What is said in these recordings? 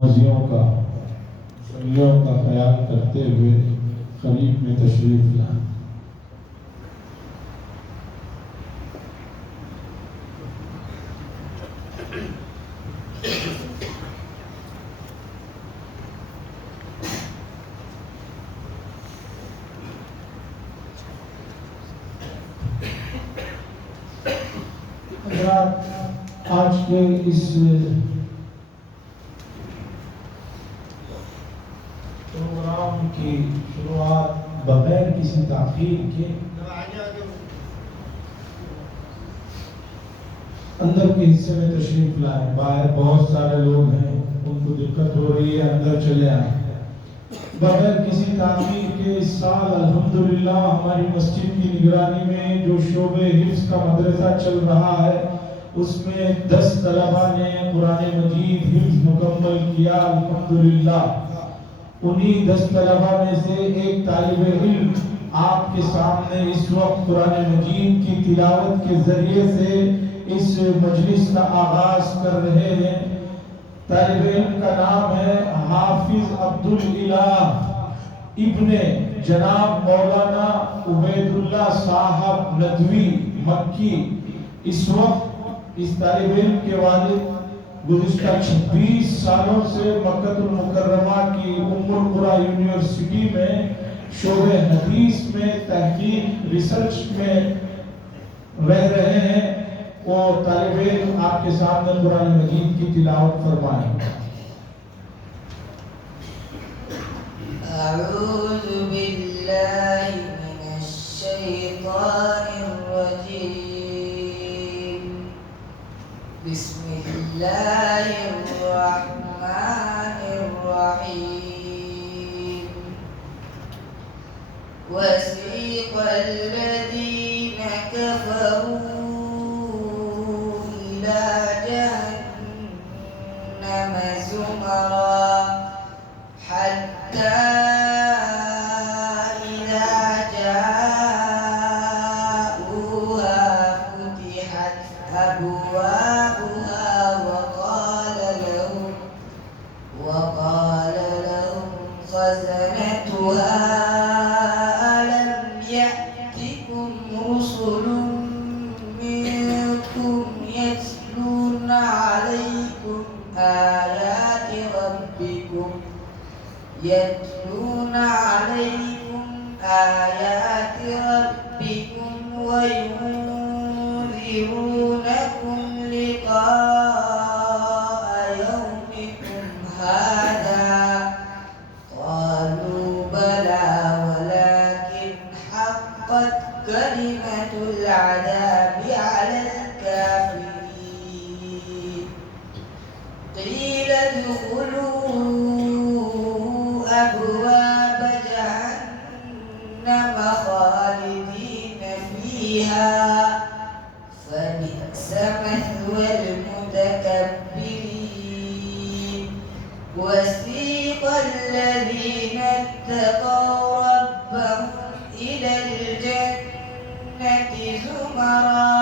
ماضیوں کا مسلیوں کا خیال کرتے ہوئے قریب میں تشریف لائیں۔ حضرات، آج کے اس پروگرام کی شروعات بغیر کسی تاخیر کے اندر کے حصے میں تشریف لائیں۔ باہر بہت سارے لوگ ہیں، ان کو دقت ہو رہی ہے، اندر چلے آئیں۔ بغیر کسی تاخیر کے اس سال الحمدللہ ہماری مسجد کی نگرانی میں جو شعبہ حفظ کا مدرسہ چل رہا ہے، اس میں 10 طلبہ نے قرآن مجید حفظ مکمل کیا الحمدللہ۔ انہی 10 طلبہ میں سے ایک طالب علم آپ کے سامنے اس وقت قرآن مجید کی تلاوت کے ذریعے سے اس مجلس کا آغاز کر رہے ہیں۔ طالب علم کا نام ہے حافظ عبداللہ ابن جناب مولانا عبید اللہ صاحب ندوی مکی۔ اس وقت اس طالب علم کے والد گزشتہ 26 سالوں سے مکہ المکرمہ کی ام القریٰ یونیورسٹی میں شعبہ حدیث میں تحقیق ریسرچ میں رہ رہے ہیں۔ اور طالب علم آپ کے سامنے قرآن مجید کی تلاوت فرمائیں۔ اعوذ باللہ من الشیطان الرجیم، بسم اللہ الرحمن الرحیم۔ وسیق الذین کفروا زمرا حتى إذا جاءوها فتحت أبوابها وقال لهم خزنتها ألم يأتكم رسل منكم يتلون عليكم آيات ربكم وينذرونكم لقاء يومكم هذا؟ قالوا بلى ولكن حقت كلمة العذاب على الكافرين. قيل ادخلوا أبواب جهنم خالدين فيها فبئس مثوى المتكبرين. وسيق الذين اتقوا ربهم إلى الجنة زمرا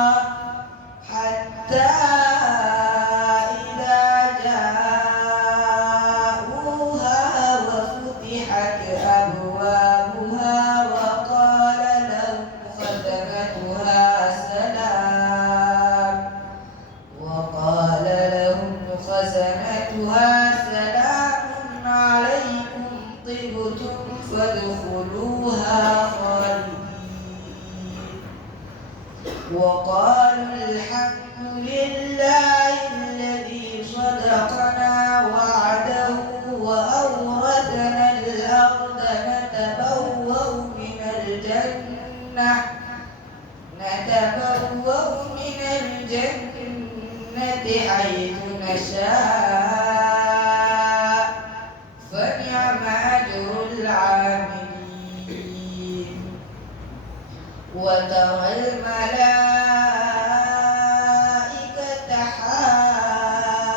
حتى وقالوا الحمد لله الذي صدقنا وعده وأورثنا الأرض نتبوأ من الجنة حيث نشاء فنعم أجر العاملين. وترى الملائكة حافين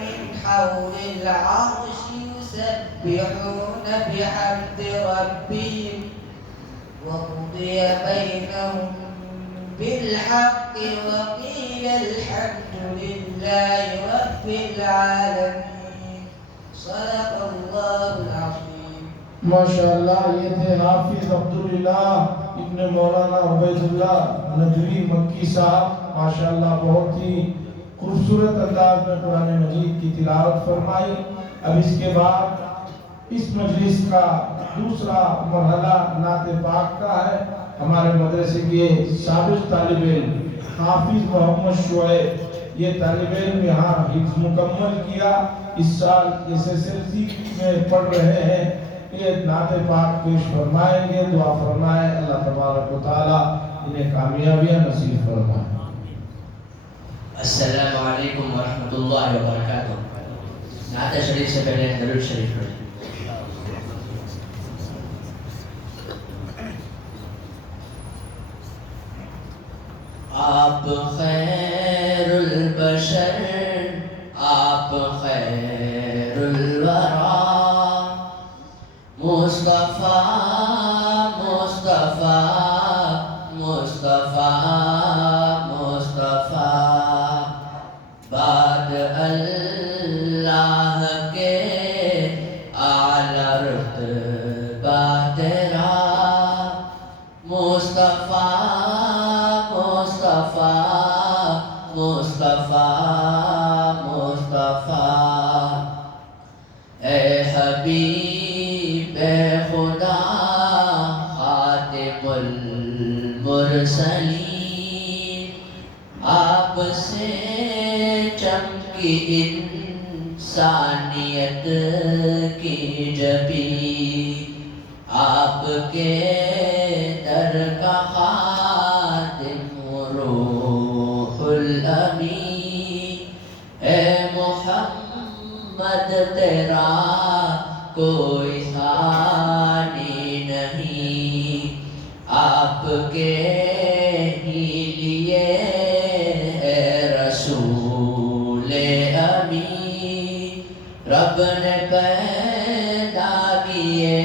من حول العرش يسبحون بحمد ربهم وقضي بينهم بالحق وقيل الحمد لله رب العالمين. صدق الله العظيم. ماشاءاللہ یہ تھے حافظ عبداللہ ابن مولانا عبید اللہ ندوی مکی صاحب. ماشاءاللہ بہت ہی خوبصورت انداز میں قرآن مجید کی تلاوت فرمائی. اب اس کے بعد اس مجلس کا دوسرا مرحلہ نعت پاک کا ہے. ہمارے مدرسے کے سابق طالب علم حافظ محمد شعیب، یہ طالب علم یہاں حفظ مکمل کیا، اس سال SSLC میں پڑھ رہے ہیں. یہ نعت پاک پیش فرمائیں گے. دعا فرمائیں اللہ تبارک و تعالی انہیں کامیابیاں نصیب فرمائیں. السلام علیکم ورحمۃ اللہ وبرکاتہ. نعت شریف سے پہلے درود شریف پڑھیں. آپ خیر البشر، آپ خیر الورا، مصطفیٰ مصطفیٰ مصطفیٰ مصطفیٰ، بعد اللہ کے اعلی رتبہ تیرا، مصطفیٰ مصطفیٰ مصطفیٰ مصطفیٰ، اے حبیب خدا خاتم المرسلین، آپ سے چمکی انسانیت کی جبیں، آپ کے در کا خادم روح الامین، اے محمد تیرا کوئی ثانی نہیں، آپ کے ہی لیے اے رسول امین، رب نے پیدا کیے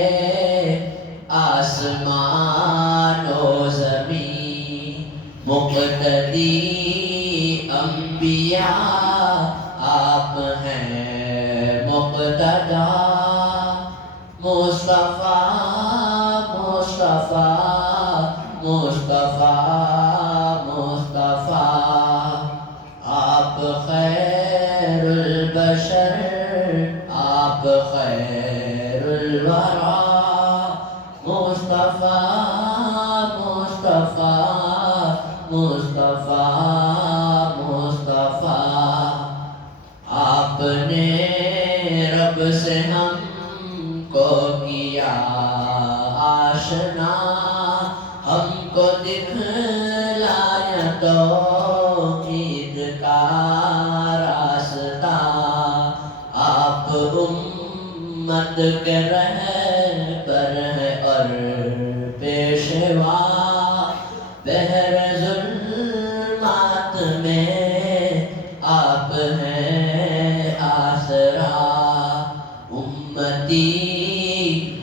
آسمان و زمین، مقتدی انبیاء آپ ہیں مقتدا، مصطفیٰ مصطفیٰ مصطفیٰ مصطفیٰ، آپ خیر البشر، آپ خیر الورا، مصطفیٰ مصطفیٰ مصطفیٰ مصطفیٰ، آپ نے رب سے ہم کو کیا آشنا، ہم کو دکھلایا توحید کا راستہ، آپ امت کے رہبر ہیں اور پیشوا، بحر ظلمات میں آپ ہیں آسرا، امتی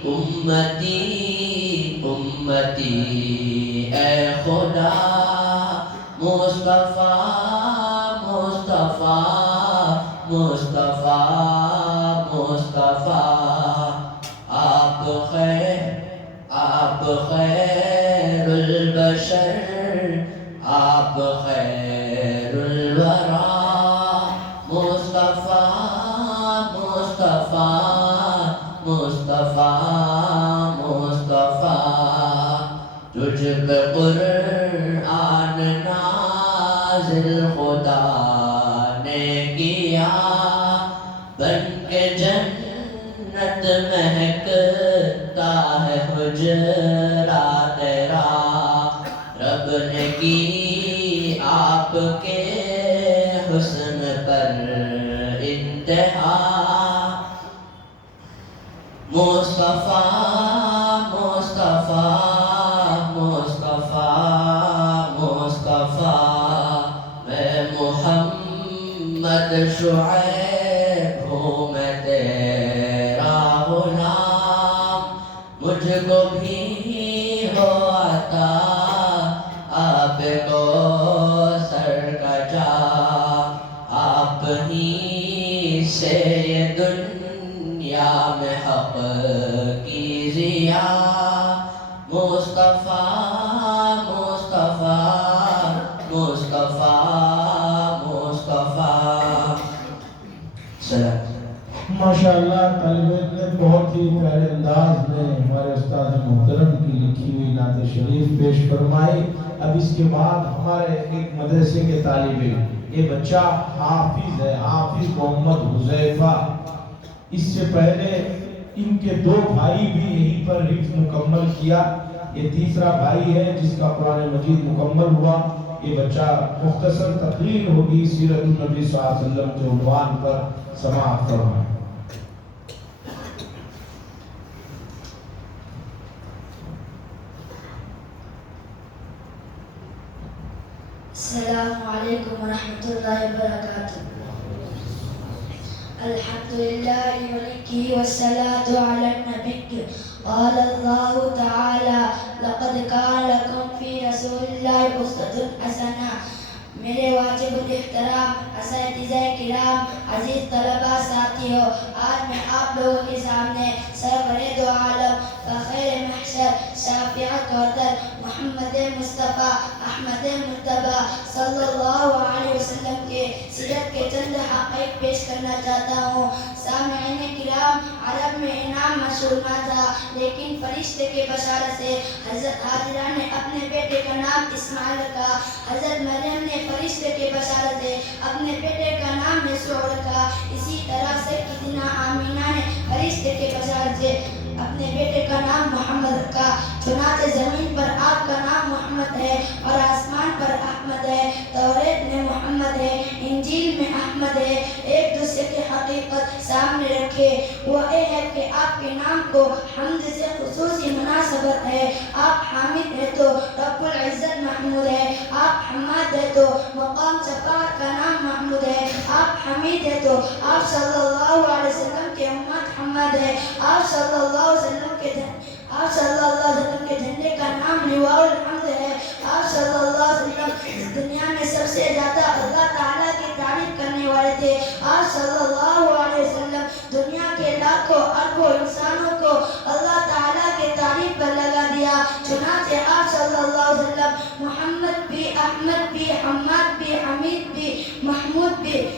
امتی امتی اے خدا، مصطفیٰ مصطفیٰ مصطفیٰ مصطفیٰ، آپ خیر البشر، آپ خیر الورا، مصطفیٰ مصطفیٰ مصطفیٰ مصطفیٰ، تجھ پہ قرآن نازل خدا نے کیا، بن کے جنت مہکتا ہے حجرا تیرا، رب نے کی آپ کے حسن پر انتہا، مصطفیٰ مصطفیٰ مصطفیٰ مصطفیٰ، میں محمد شعیب ہوں، میں تیرا غلام، مجھ کو بھی ہو عطا آپ کو سر کا جا، آپ ہی سے یہ دنیا یا میں حق کی ضیا مصطفیٰ مصطفیٰ مصطفیٰ مصطفیٰ سلام ماشاءاللہ طالب علم نے بہت ہی پیارے انداز میں ہمارے استاد محترم کی لکھی ہوئی نعت شریف پیش فرمائی. اب اس کے بعد ہمارے ایک مدرسے کے طالب علم، یہ بچہ حافظ ہے، حافظ محمد حذیفہ. اس سے پہلے ان کے 2 بھائی بھی یہیں پر حفظ مکمل کیا. یہ تیسرا بھائی ہے جس کا قرآن مجید مکمل ہوا. یہ بچہ مختصر تقریر ہوگی سیرت النبی صلی اللہ علیہ وسلم کے عنوان پر سماعت فرمائیں. السلام علیکم ورحمۃ اللہ وبرکاتہ. الحمد للہ ولیہ والصلاة علی النبی. قال اللہ تعالی لقد کان لکم فی رسول اللہ اسوۃ حسنہ. میرے واجب الاحترام اساتذہ کرام، عزیز طلبہ ساتھیوں، آج میں آپ لوگوں کے سامنے سرور دو عالم فخر محشر شافع کوثر محمد مصطفیٰ احمد مرتبہ صلی اللہ علیہ وسلم کے سیرت کے چند حقائق پیش کرنا چاہتا ہوں. سامعین کرام، عرب میں انعام مشہور نہ تھا، لیکن فرشتے کے بشارت سے حضرت حاجرہ نے اپنے بیٹے کا نام اسماعیل رکھا. حضرت مریم نے فرشتے کے بشارت سے اپنے بیٹے کا نام یسوع رکھا. اسی طرح سیدنا آمینہ نے فرشتے کے بشارت سے اپنے بیٹے کا نام محمد رکھا. چنانچہ زمین پر آپ کا نام محمد ہے اور آسمان پر احمد ہے. توریت میں محمد ہے، انجیل میں احمد ہے. ایک دوسرے کی حقیقت سامنے رکھے، وہ یہ ہے کہ آپ کے نام کو حمد سے خصوصی مناسبت ہے. آپ حامد ہے تو رب العزت محمود ہے. آپ حماد ہے تو مقام شفاعت کا نام محمود ہے. آپ حمید ہے تو آپ صلی اللہ علیہ وسلم کے امت حمد ہے. آپ صلی اللہ علیہ وسلم کے جھنڈے کا نام لواء الحمد ہے. آپ صلی اللہ علیہ وسلم اس دنیا میں سب سے زیادہ اللہ تعالیٰ کی تعریف کرنے والے تھے. آپ صلی اللہ علیہ وسلم دنیا کے لاکھوں اربوں انسانوں کو اللہ تعالیٰ کے تعریف پر لگا دیا. چنانچہ آپ صلی اللہ علیہ وسلم محمد بھی، احمد بھی، حماد بھی، حمید بھی، محمود بھی.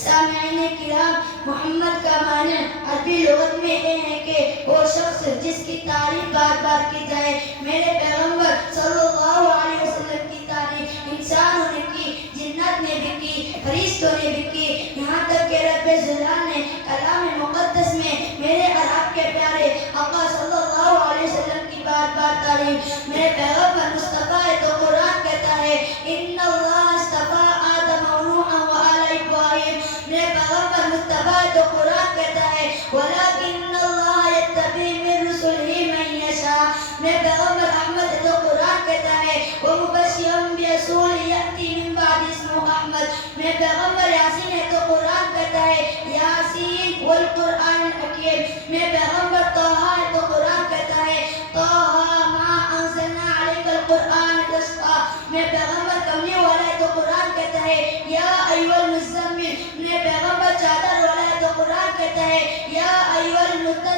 سامعین کرام، محمد کا معنی عربی لغت میں یہ ہے کہ وہ شخص جس کی تعریف بار بار کی جائے. میرے پیغمبر صلی اللہ علیہ وسلم کی تعریف انسانوں نے کی، جنات نے بھی کی، فرشتوں نے بھی کی، یہاں تک کہ رب جلال نے کلام مقدس میں میرے اور آپ کے پیارے آقا صلی اللہ علیہ وسلم کی بار بار تعریف. میرے پیغمبر مصطفیٰ ہے تو قرآن کہتا ہے ان اللہ اصطفیٰ آدم و نوح و آل ابراہیم. میرے پیغمبر مصطفیٰ ہے تو قرآن کہتا ہے وَلَكِنَّ اللَّهَ يَتَّبِي مِن رُسُلِهِ مَن يَشَاءُ. میرے پیغمبر احمد ہے تو قرآن کہتا ہے وَمُبَشِّرًا بِرَسُولٍ يَأْتِي مِن بَعْدِهِ اسْمُهُ أَحْمَدُ. میرے پیغمبر یاسین ہے تو قرآن کہتا ہے یاسین والقرآن الحکیم. میرے پیغمبر طٰہٰ ہے تو قرآن کہتا ہے طٰہٰ مَا أَنزَلْنَا عَلَيْكَ الْقُرْآنَ لِتَشْقَىٰ. میرے پیغمبر کملی والا ہے تو قرآن کہتا ہے یا ایھا المزمل. میرے پیغمبر چادر والا ہے تو قرآن کہتا ہے یا ایھا المدثر.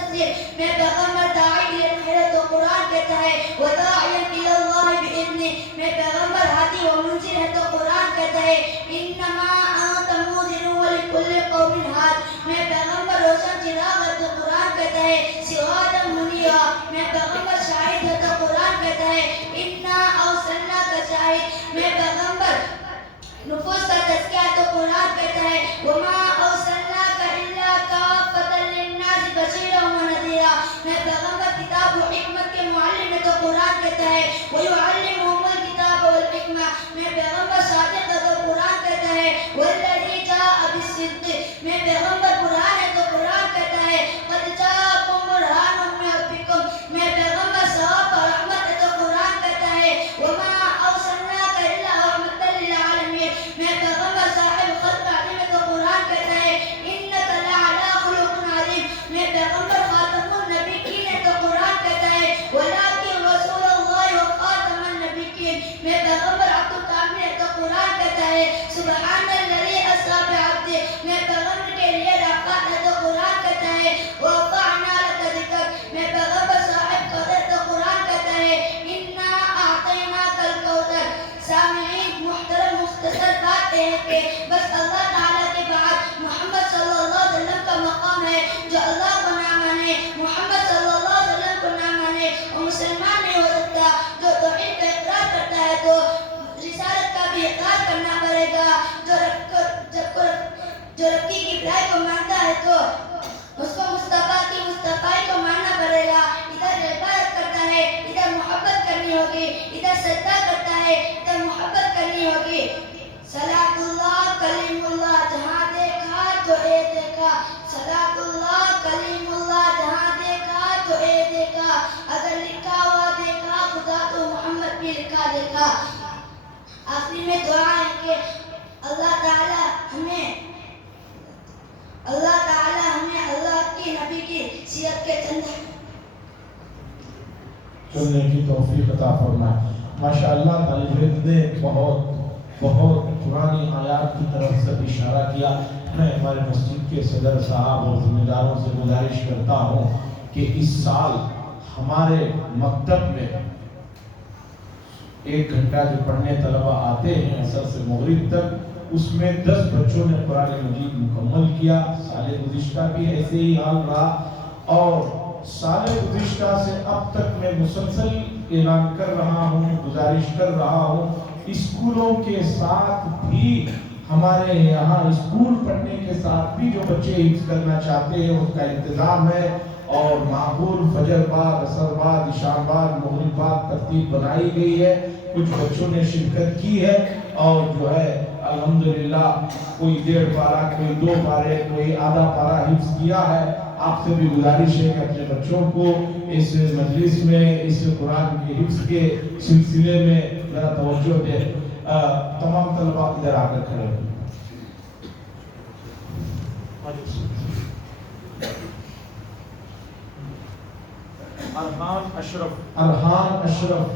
میرے پیغمبر داعی الی الخیر ہے تو قرآن کہتا ہے وداعیا الی اللہ بإذنہ. میرے پیغمبر ہادی و منذر ہے تو قرآن کہتا ہے انما انت منذر ولکل قوم ہاد. میرے پیغمبر روشن چراغ ہے تو قرآن کہتا ہے سراجا منیرا. میرے پیغمبر شاہد ہے تو قرآن کہتا ہے انا ارسلناک شاہد. میرے پیغمبر نفوس کا تزکیہ ہے تو قرآن کہتا ہے وما ارسلناک الا کافۃ للناس بشیرا ونذیرا. میرے پیغمبر کتاب و حکمت کے معلم ہے تو قرآن کہتا ہے ویعلمہم الکتاب والحکمہ. میرے پیغمبر صادق ہے تو قرآن کہتا ہے والذی جاء بالصدق. میرے پیغمبر قرآن ہے تو قرآن کہتا ہے قد جاءکم برہان من ربکم. میرے پیغمبر ثواب اور رحمت ہے تو قرآن کہتا ہے وما ارسلناک الا رحمۃ للعالمین. میرے پیغمبر صاحب خلق عظیم ہے تو قرآن کہتا ہے انک لعلی خلق عظیم. میرے پیغمبر خاتم النبیین ہے تو قرآن کہتا ہے ولکن رسول اللہ وخاتم النبیین. میرے پیغمبر عبد الکامل ہے تو قرآن کہتا ہے سبحان الذی اسریٰ بعبدہ. میرے پیغمبر کے لیے رائے کو مانتا ہے تو اس کو مصطفیٰ کی مصطفیٰ کو ماننا پڑے گا. ادھر عبادت کرتا ہے, ادھر محبت کرنی ہوگی, ادھر سجدہ کرتا ہے, ادھر محبت کرنی ہوگی. صلاۃ اللہ کلیم اللہ جہاں دیکھا تو اے دیکھا, صلاۃ اللہ کلیم اللہ جہاں دیکھا تو اے دیکھا, اگر لکھا ہوا دیکھا خدا تو محمد بھی لکھا دیکھا. آخری میں دعا ہے کہ اللہ تعالی ہمیں اللہ کی نبی کی سیرت کے چلنے کی توفیق عطا فرمائے. ماشاءاللہ طالب علم نے بہت پرانی آیات کی طرف سے اشارہ کیا. میں ہمارے مسجد کے صدر صاحب اور ذمہ داروں سے گزارش کرتا ہوں کہ اس سال ہمارے مکتب میں 1 گھنٹہ جو پڑھنے طلبہ آتے ہیں عصر سے مغرب تک, اس میں 10 بچوں نے قرآن مجید مکمل کیا. سال گزشتہ بھی ایسے ہی حال رہا, اور سال گزشتہ سے اب تک میں مسلسل اعلان کر رہا ہوں, گزارش کر رہا ہوں, اسکولوں کے ساتھ بھی ہمارے یہاں اسکول پڑھنے کے ساتھ بھی جو بچے حفظ کرنا چاہتے ہیں اس کا انتظام ہے, اور معقول فجر بعد, عصر بعد, عشاء بعد, مغرب بعد ترتیب بنائی گئی ہے. کچھ بچوں نے شرکت کی ہے, اور جو ہے الحمدللہ کوئی 1.5 پارہ, کوئی 2 پارے, کوئی آدھا پارہ حفظ کیا ہے. آپ سے بھی گزارش ہے کہ اپنے بچوں کو اس مجلس میں, اس قرآن کے حفظ کے سلسلے میں ذرا توجہ دے. تمام طلباء ادھر آ کر کھڑے ہوئے. ارحان اشرف,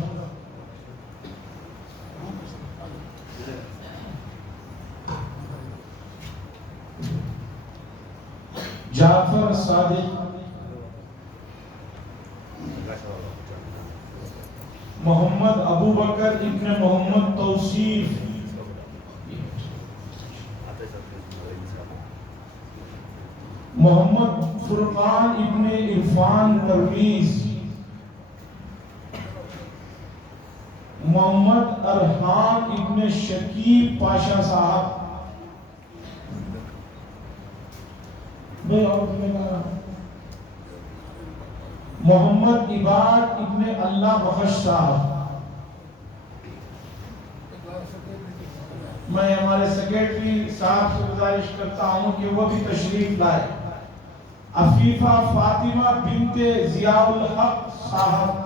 جعفر صادق, محمد ابو بکر ابن محمد توصیف, محمد فرقان ابن عرفان پرویز, محمد ارحان ابن شکیب پاشا صاحب, محمد عباد ابن اللہ بخش صاحب. میں ہمارے سیکریٹری صاحب سے گزارش کرتا ہوں کہ وہ بھی تشریف لائے. عفیفہ فاطمہ بنت ضیاء الحق صاحب,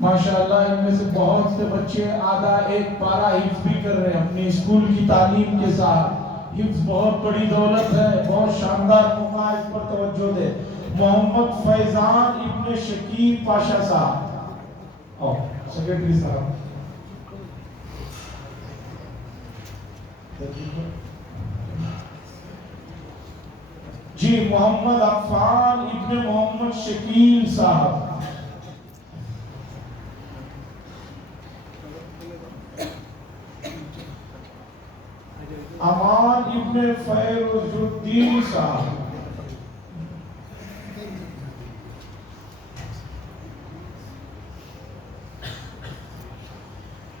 ماشاءاللہ ان میں سے بہت سے بچے آدھا 1 پارہ حفظ بھی کر رہے ہیں اپنی اسکول کی تعلیم کے ساتھ. حفظ بہت بڑی دولت ہے, بہت شاندار موقع ہے, اس پر توجہ دے. محمد فیضان ابن شکیب پاشا صاحب, سیکریٹری صاحب. جی محمد عفان ابن محمد شکیل صاحب, امان ابن فیروز الدین صاحب,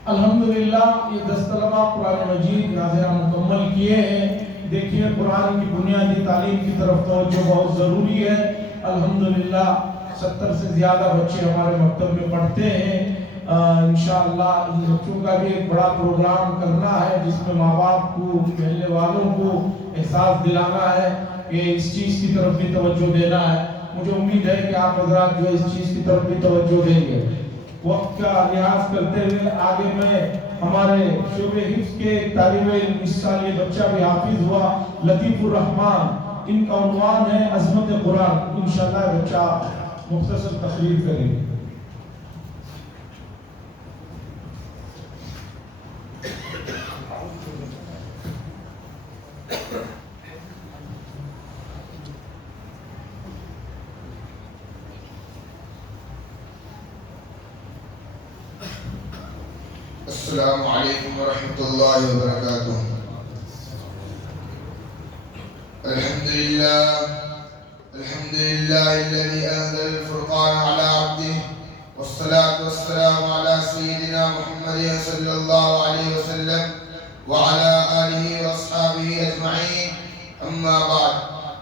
الحمدللہ یہ 10 طلبہ قرآن مجید ناظرہ مکمل کیے ہیں. دیکھیے قرآن کی بنیادی تعلیم کی طرف توجہ بہت ضروری ہے. الحمدللہ 70 سے زیادہ بچے ہمارے مکتب میں پڑھتے ہیں. انشاءاللہ ان بچوں کا بھی ایک بڑا پروگرام کرنا ہے جس میں ماں باپ کو, محلے والوں کو احساس دلانا ہے کہ اس چیز کی طرف بھی توجہ دینا ہے. مجھے امید ہے کہ آپ حضرات جو اس چیز کی طرف بھی توجہ دیں گے. وقت کا لحاظ کرتے ہوئے آگے میں ہمارے شعبہ حفظ کے طالب علم, اس سال یہ بچہ بھی حافظ ہوا, لطیف الرحمان, ان کا عنوان ہے عظمت قرآن. انشاءاللہ بچہ مختصر تقریر کریں گے. السلام علیکم ورحمۃ اللہ وبرکاتہ. الحمدللہ الذي انزل الفرقان على عبده والصلاة والسلام على سيدنا محمد صلى الله عليه وسلم وعلى آله وأصحابه أجمعين. أما بعد،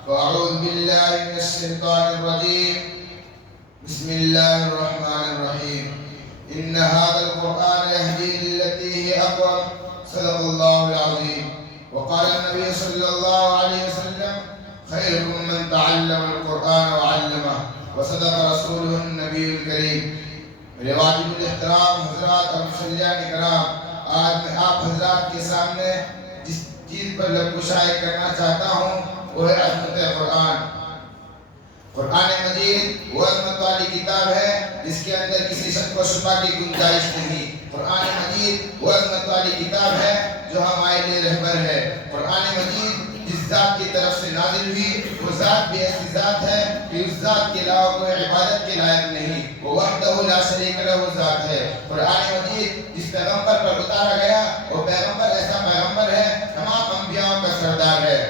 فأعوذ بالله من الشيطان الرجيم. بسم الله الرحمن الرحيم. إن هذا القرآن يهدي للتي هي أقوم. صدق الله العظيم. وقال النبي صلى الله عليه وسلم: خيركم من تعلم القرآن وعلمه. وصدق رسوله النبي الكريم. میرے واجب الاحترام حضرات اور مسلیان کرام، آج میں آپ حضرات کے سامنے جس چیز پر لب گشائی کرنا چاہتا ہوں وہ ہے عظمت قرآن. قرآن مجید وہ عظمت والی کتاب ہے جس کے اندر کسی شک و شبہ کی گنجائش نہیں. قرآن مجید وہ عظمت والی کتاب ہے جو ہمارے لیے رہبر ہے. قرآن مجید جس ذات کی طرف سے نازل ہوئی وہ ذات بھی ایسی ذات ہے کہ اس ذات کے علاوہ کوئی عبادت کے لائق نہیں. وہ وحدہ لا شریک لہ ذات ہے. قرآن مجید جس پیغمبر پر اتارا گیا وہ پیغمبر ایسا پیغمبر ہے، تمام انبیاءوں کا سردار ہے،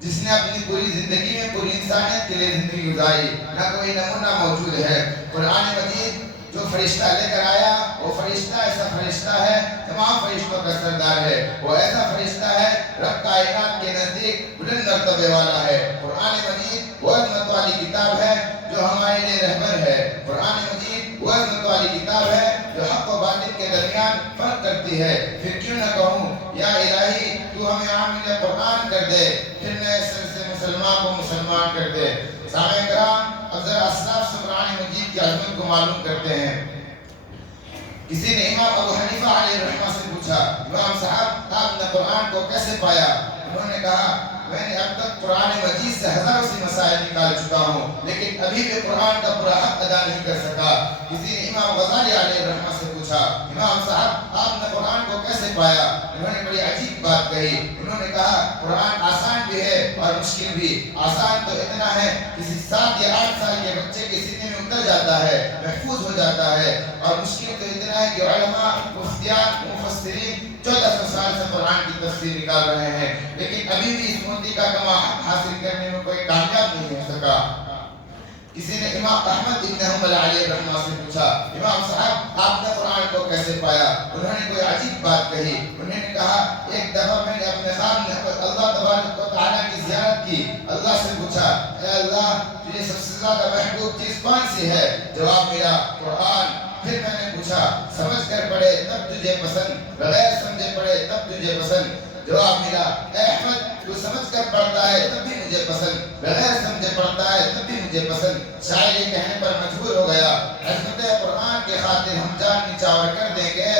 جس نے اپنی پوری زندگی میں پوری انسانیت کے لیے زندگی گزاری. نہ کوئی نمونہ موجود ہے. قرآن مجید جو فرشتہ لے کر آیا وہ فرشتہ ایسا فرشتہ ہے، تمام فرشتوں کا سردار ہے. وہ ایسا فرشتہ ہے رب کائنات کے نزدیک بلند مرتبے والا ہے. قرآن مجید وہ عظمت والی کتاب ہے جو ہمارے لیے رہبر ہے. قرآن مجید وہ عظمت والی کتاب ہے جو حق و باطل کے درمیان فرق کرتی ہے. پھر کیوں نہ کہوں یا الہی تو ہمیں عامل قرآن کر دے، پھر نئے سر سے مسلمان کو مسلمان کر دے. سامعین کرام، اب ذرا اسلاف سے قرآن مجید کی عظمت کو معلوم کرتے ہیں. کسی نے امام ابو حنیفہ علیہ الرحمہ سے پوچھا: امام صاحب آپ نے قرآن کو کیسے پایا؟ انہوں نے کہا: میں نے اب تک قرآن مجید سے ہزاروں سی مسائل نکال چکا ہوں لیکن ابھی بھی قرآن کا پورا حق ادا نہیں کر سکا. کسی نے امام غزالی علیہ الرحمہ سے پوچھا: امام صاحب آپ نے قرآن کو کیسے پایا؟ انہوں نے بڑی عجیب بات کہی. انہوں نے کہا: قرآن آسان بھی ہے اور مشکل بھی. آسان تو اتنا ہے کسی 7 یا 8 سال کے بچے کے سینے میں اتر جاتا ہے، محفوظ ہو جاتا ہے. اور مشکل تو اتنا ہے کہ علماء، مفتیان، مفسرین 1400 سال سے قرآن کی تفسیر نکال رہے ہیں لیکن ابھی بھی اس موتی کا کما حاصل کرنے میں کوئی کامیاب نہیں ہو سکا. کسی نے امام احمد ابن حنبل علیہ الرحمہ سے پوچھا: امام صاحب آپ نے قرآن کو کیسے پایا؟ انہوں نے کوئی عجیب بات کہی. انہوں نے کہا: ایک دفعہ میں نے اپنے سامنے اللہ تبارک و تعالیٰ کی زیارت کی. اللہ سے پوچھا: اے اللہ تجھے سب سے زیادہ محبوب چیز کون سی ہے؟ جواب ملا: قرآن. پھر میں نے پوچھا: سمجھ کر پڑھے تب تجھے پسند، بغیر سمجھے پڑھے تب تجھے پسند؟ جواب ملا: اے احمد تو سمجھ کر پڑھتا ہے تب بھی مجھے پسند، بغیر سمجھے پڑھتا ہے تب بھی مجھے پسند. شاعر یہ کہنے پر مجبور ہو گیا: عظمت قرآن کے خاطر ہم جان نچھاور کر دیں گے،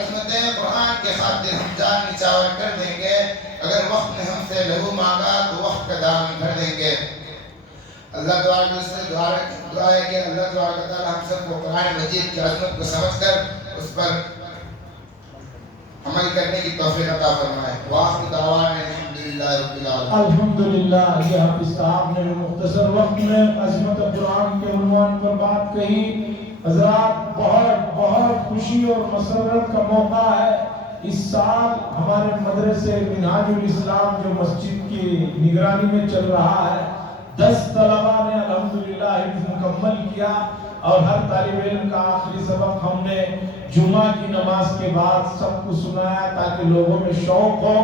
عظمت قرآن کے خاطر ہم جان نچھاور کر دیں گے. اگر وقت نے ہم سے لہو مانگا تو وقت کا دامن بھر دیں گے. اللہ تعالیٰ سے دعا ہے کہ اللہ تعالیٰ ہم سب کو قرآن مجید کی عظمت کو سمجھ کر اس پر عمل کرنے کی توفیق عطا فرمائے. وآخر دعوانا الحمدللہ رب العالمین. الحمدللہ. یہ حافظ صاحب نے مختصر وقت میں عظمت قرآن کے عنوان پر بات کہی. حضرات بہت خوشی اور مسرت کا موقع ہے. اس سال ہمارے مدرسے منہاج الاسلام جو مسجد کی نگرانی میں چل رہا ہے، 10 طلباء نے الحمدللہ حفظ مکمل کیا اور ہر طالب علم کا آخری سبق ہم نے جمعہ کی نماز کے بعد سب کو سنایا تاکہ لوگوں میں شوق ہو.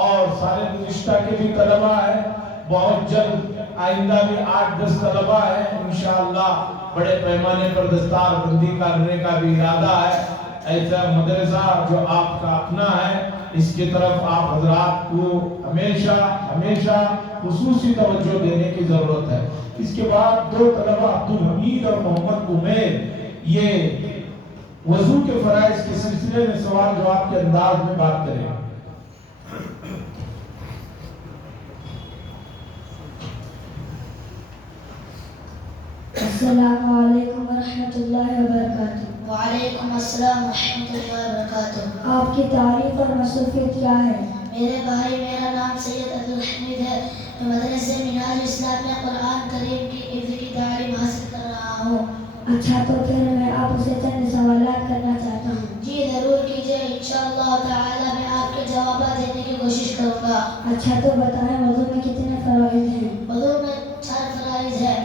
اور سارے گزشتہ کے بھی طلباء ہیں، بہت جلد آئندہ بھی 8-10 طلباء ہیں. انشاءاللہ بڑے پیمانے پر دستار بندی کرنے کا بھی ارادہ ہے. ایسا مدرسہ جو آپ کا اپنا ہے اس کی طرف آپ حضرات کو ہمیشہ خصوصی توجہ دینے کی ضرورت ہے. اس کے بعد 2 طلباء عبدالحمید اور محمد عمیر یہ وضو کے فرائض کے سلسلے میں سوال جواب کے انداز میں بات کریں. السلام علیکم ورحمۃ اللہ وبرکاتہ. وعلیکم السلام ورحمۃ اللہ وبرکاتہ. آپ کی تعریف اور مصروفیت کیا ہے؟ میرے بھائی، میرا نام سید عبدالحمید ہے. میں مدرسے منہاج الاسلام میں قرآن کریم کی حفظ کی تعلیم حاصل کر رہا ہوں. اچھا، تو پھر میں آپ سے چند سوالات کرنا چاہتا ہوں. جی ضرور کیجیے. انشاءاللہ تعالی میں آپ کے جوابات دینے کی کوشش کروں گا. اچھا تو بتائیں وضو میں کتنے فرائض ہیں؟ وضو میں 4 فرائض ہیں.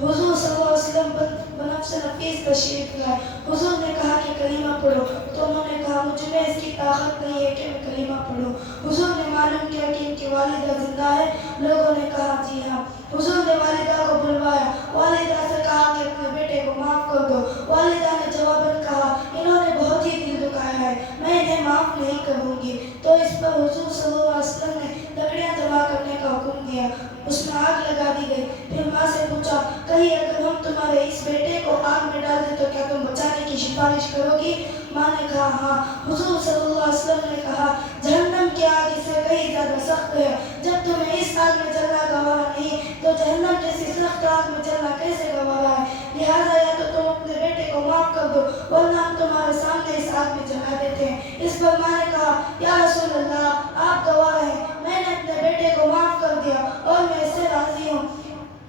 حضور صلی اللہ علیہ وسلم بنفس نفیس تشریف لائے۔ حضور نے کہا کہ کلمہ پڑھو، تو انہوں نے کہا مجھ میں اس کی طاقت نہیں ہے کہ میں کلمہ پڑھوں۔ حضور نے معلوم کیا کہ ان کی والدہ زندہ ہے۔ لوگوں نے کہا جی ہاں۔ حضور نے والدہ کو بلوایا، والدہ سے کہا کہ اپنے بیٹے کو معاف کر دو۔ والدہ نے جواباً کہا انہوں نے بہت ہی دل دکھایا ہے، میں انہیں معاف نہیں کروں گی۔ تو اس پر حضور صلی اللہ علیہ وسلم نے لکڑیاں جمع کرنے کا حکم دیا، اس میں آگ لگا دی گئی۔ پھر ماں سے پوچھا کہیں اگر ہم تمہارے اس بیٹے کو آگ میں ڈال دیں تو کیا تم بچانے کی سفارش کرو گی؟ ماں نے کہا ہاں۔ حضور صلی اللہ علیہ وسلم نے کہا جہنم کی آگ اس سے کہیں زیادہ سخت ہے، جب تمہیں اس آگ میں جلنا گوارا نہیں تو جہنم جیسی سخت آگ میں جلنا کیسے گوارا ہے؟ لہٰذا یا تو تم اپنے بیٹے کو معاف کر دو ورنہ ہم تمہارے سامنے اس آگ میں جلا دیتے ہیں۔ اس پر ماں نے کہا یا رسول اللہ آپ گواہ ہیں، میں نے اپنے بیٹے کو معاف کر دیا اور میں اس سے راضی ہوں۔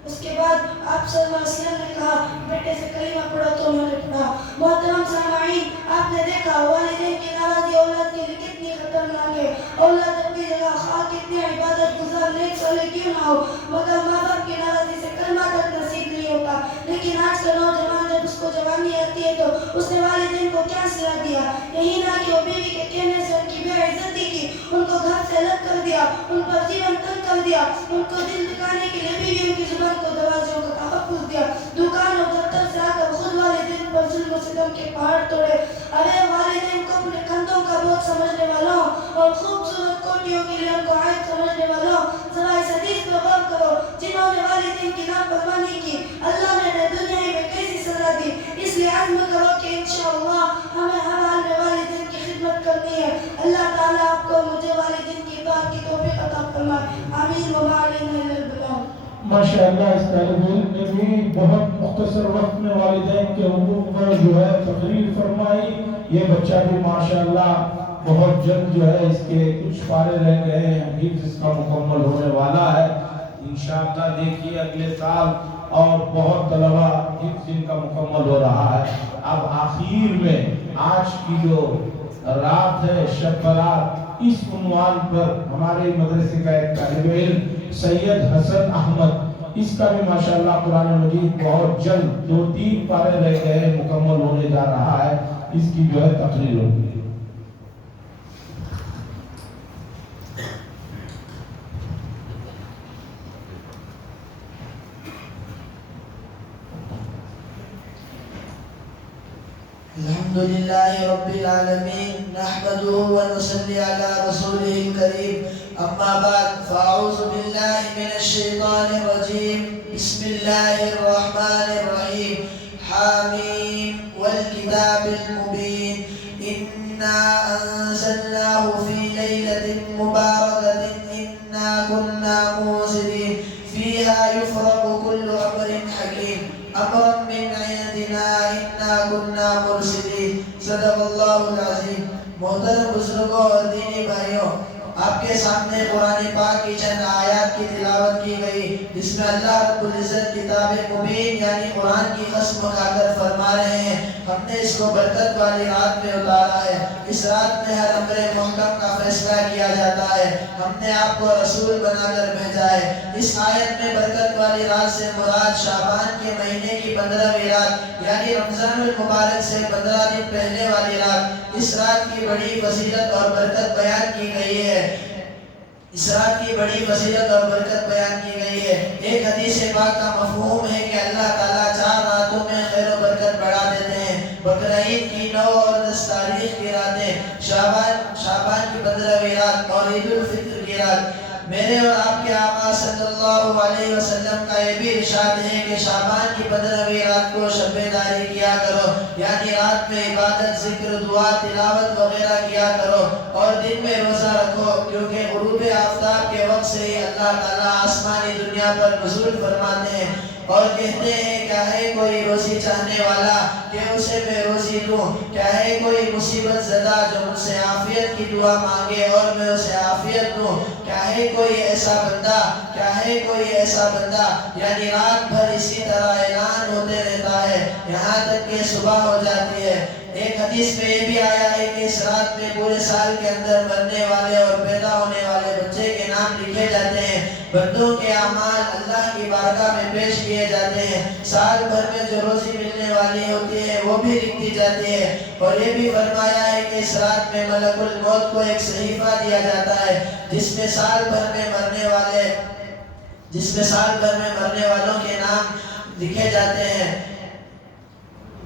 اس کے بعد آپ صلی اللہ علیہ وسلم نے کہا بیٹے سے کلمہ پڑھو، تو انہوں نے پڑھا۔ محترم سامعین، آپ نے دیکھا والدین کی ناراضی اولاد کے لیے کتنی خطرناک ہے۔ اولاد اپنی جگہ خواہ کتنی عبادت گزار نیک صالح کیوں نہ ہو، مگر ماں باپ کی ناراضی سے کلمہ تک نصیب نہیں ہوتا۔ لیکن آج کا نوجوان جب اس کو جوانی آتی ہے تو اس نے والدین کو کیا صلاح دیا؟ یہی نہ کہ وہ بیوی کے کہنے سے ان کی بے عزتی کی، ان کو گھر سے الگ کر دیا، ان پر جیون تنگ کر دیا، ان کو دل دکھانے کے لیے بیویوں کی زبان کو دروازوں کا تحفظ دیا، دکان اور دفتر سے آ کر خود والدین پر ظلم و ستم کے پہاڑ توڑے۔ ارے والدین کو اپنے کندھوں کا بوجھ سمجھنے والوں اور خوبصورت کوٹیوں کے لیے ان کو عائد سمجھنے والوں، ذرا اس حدیث پر غور کرو، جنہوں نے والدین کی نافرمانی کی اللہ نے انہیں دنیا میں کیسی سزا دی۔ اس لیے عزم کرو کہ انشاءاللہ ہمیں ہر حال میں والدین کی خدمت کرنی ہے۔ اللہ تعالیٰ آپ کو مجھے والدین کی اطاعت کی توفیق عطا فرمائے، آمین وما علینا الا البلاغ۔ ماشاءاللہ اس طالب علم نے بھی بہت مختصر وقت میں والدین کے حقوق پر جو ہے تقریر فرمائی۔ یہ بچہ بھی ماشاءاللہ بہت جلد جو ہے اس کے کچھ پارے رہ گئے ہیں، حفظ اس کا مکمل ہونے والا ہے انشاءاللہ۔ دیکھیے اگلے سال اور بہت طلبہ حفظ ان کا مکمل ہو رہا ہے۔ اب آخر میں آج کی جو رات ہے شب برات، اس عنوان پر ہمارے مدرسے کا ایک طالب علم سید حسن احمد، اس کا بھی ماشاءاللہ قرآن مجید بہت جلد 2-3 پارے رہ گئے مکمل ہونے جا رہا ہے، اس کی جو ہے تقریر ہوگی۔ الحمدللہ رب العالمین، نحمدہ ونصلی علی رسولہ الکریم، اما بعد فاعوذ باللہ من الشیطان الرجیم، بسم اللہ الرحمن الرحیم، حامیم والکتاب المبین، انا انزلناہ فی لیلۃ مبارکۃ انا کنا منذرین فیہا یفرق کل امر حکیم امرا من عندنا انا کنا مرسلین، صدق اللہ العظیم۔ محترم بزرگوں اور دینی بھائیوں، آپ کے سامنے قرآن پاک کی چند آیات کی تلاوت کی گئی، جس میں اللہ رب العزت کتاب مبین یعنی قرآن کی قسم کھا کر فرما رہے ہیں ہم نے اس کو برکت والی رات میں اتارا ہے، اس رات میں ہر امر محکم کا فیصلہ کیا جاتا ہے، ہم نے آپ کو رسول بنا کر بھیجا ہے۔ اس آیت میں برکت والی رات سے مراد شعبان کے مہینے کی 15ویں رات یعنی رمضان المبارک سے 15 دن پہلے والی رات، اس رات کی بڑی فضیلت اور برکت بیان کی گئی ہے۔ اس رات کی بڑی فضیلت اور برکت بیان کی گئی ہے۔ ایک حدیث پاک کا مفہوم ہے کہ اللہ تعالیٰ 4 راتوں میں خیر و برکت بڑھا دیتے ہیں، بقرعید کی 9 اور 10 تاریخ کی راتیں، شعبان کی 15ویں رات اور عید الفطر کی رات۔ میرے اور آپ کے آقا صلی اللہ علیہ وسلم کا یہ بھی ارشاد ہے کہ شعبان کی 15ویں رات کو شب داری کیا کرو، یعنی رات میں عبادت، ذکر، دعا، تلاوت وغیرہ کیا کرو اور دن میں روزہ رکھو، کیونکہ غروب آفتاب کے وقت سے ہی اللہ تعالیٰ آسمانی دنیا پر نزول فرماتے ہیں اور کہتے ہیں کیا ہے کوئی روزی چاہنے والا کہ اسے میں روزی دوں، کیا ہے کوئی مصیبت زدہ جو مجھ سے عافیت کی دعا مانگے اور میں اسے عافیت دوں، کیا ہے کوئی ایسا بندہ، کیا ہے کوئی ایسا بندہ، یعنی رات بھر اسی طرح اعلان ہوتے رہتا ہے یہاں تک کہ صبح ہو جاتی ہے۔ ایک حدیث میں یہ بھی آیا ہے کہ اس رات میں پورے سال کے اندر مرنے والے اور پیدا ہونے والے بچے کے نام لکھے جاتے ہیں۔ بندوں کے اعمال اللہ کی بارگاہ میں پیش کیے جاتے ہیں، سال بھر میں جو روزی ملنے والی ہوتی ہے وہ بھی لکھی جاتی ہے، اور یہ بھی فرمایا ہے کہ اس رات میں ملک الموت کو ایک صحیفہ دیا جاتا ہے جس میں سال بھر میں مرنے والوں کے نام لکھے جاتے ہیں،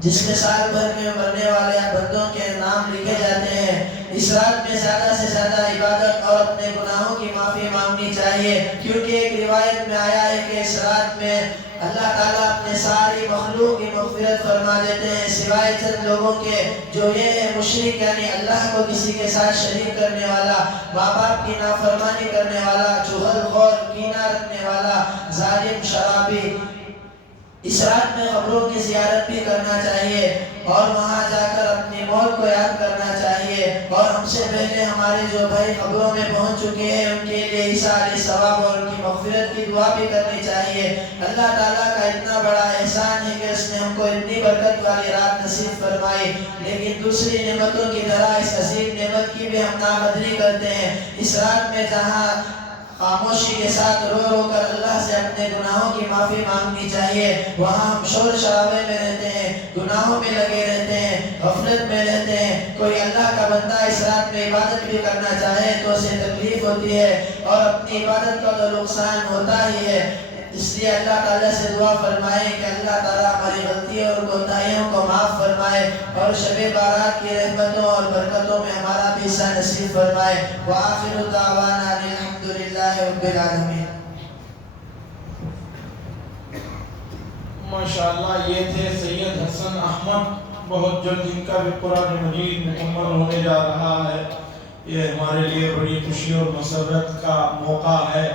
جس میں سال بھر میں مرنے والے بندوں کے نام لکھے جاتے ہیں۔ اس رات میں زیادہ سے زیادہ عبادت اور اپنے گناہوں کی معافی مانگنی چاہیے، کیونکہ ایک روایت میں آیا ہے کہ اس رات میں اللہ تعالیٰ اپنے ساری مخلوق کی مغفرت فرما دیتے ہیں سوائے چند لوگوں کے، جو یہ ہے مشرک، یعنی اللہ کو کسی کے ساتھ شریک کرنے والا، ماں باپ کی نافرمانی کرنے والا، چغل خور، کینہ رکھنے والا، ظالم، شرابی۔ اس رات میں قبروں کی زیارت بھی کرنا چاہیے اور وہاں جا کر اپنی موت کو یاد کرنا چاہیے، اور ہم سے پہلے ہمارے جو بھائی قبروں میں پہنچ چکے ہیں ان کے لیے ایثار ثواب اور ان کی مغفرت کی دعا بھی کرنی چاہیے۔ اللہ تعالیٰ کا اتنا بڑا احسان ہے کہ اس نے ہم کو اتنی برکت والی رات نصیب فرمائی، لیکن دوسری نعمتوں کی طرح اس عظیم نعمت کی بھی ہم نامدری کرتے ہیں۔ اس رات میں جہاں خاموشی کے ساتھ رو رو کر اللہ سے اپنے گناہوں کی معافی مانگنی چاہیے، وہاں ہم شور شرابے میں رہتے ہیں، گناہوں میں لگے رہتے ہیں، غفلت میں رہتے ہیں۔ کوئی اللہ کا بندہ اس رات میں عبادت بھی کرنا چاہے تو اسے تکلیف ہوتی ہے اور اپنی عبادت کا تو نقصان ہوتا ہی ہے، اس لیے اللہ تعالیٰ سے دعا فرمائے کہ اللہ تعالیٰ ہماری غلطیوں اور کوتاہیوں کو معاف فرمائے اور شب بارات کی رحمتوں اور برکتوں میں ہمارا بھی حصہ نصیب فرمائے۔ وآخر دعوانا الحمدللہ رب العالمین۔ ماشاءاللہ یہ تھے سید حسن احمد، بہت جلد ان کا بھی قرآن مجید مکمل ہونے جا رہا ہے۔ یہ ہمارے لیے بڑی خوشی اور مسرت کا موقع ہے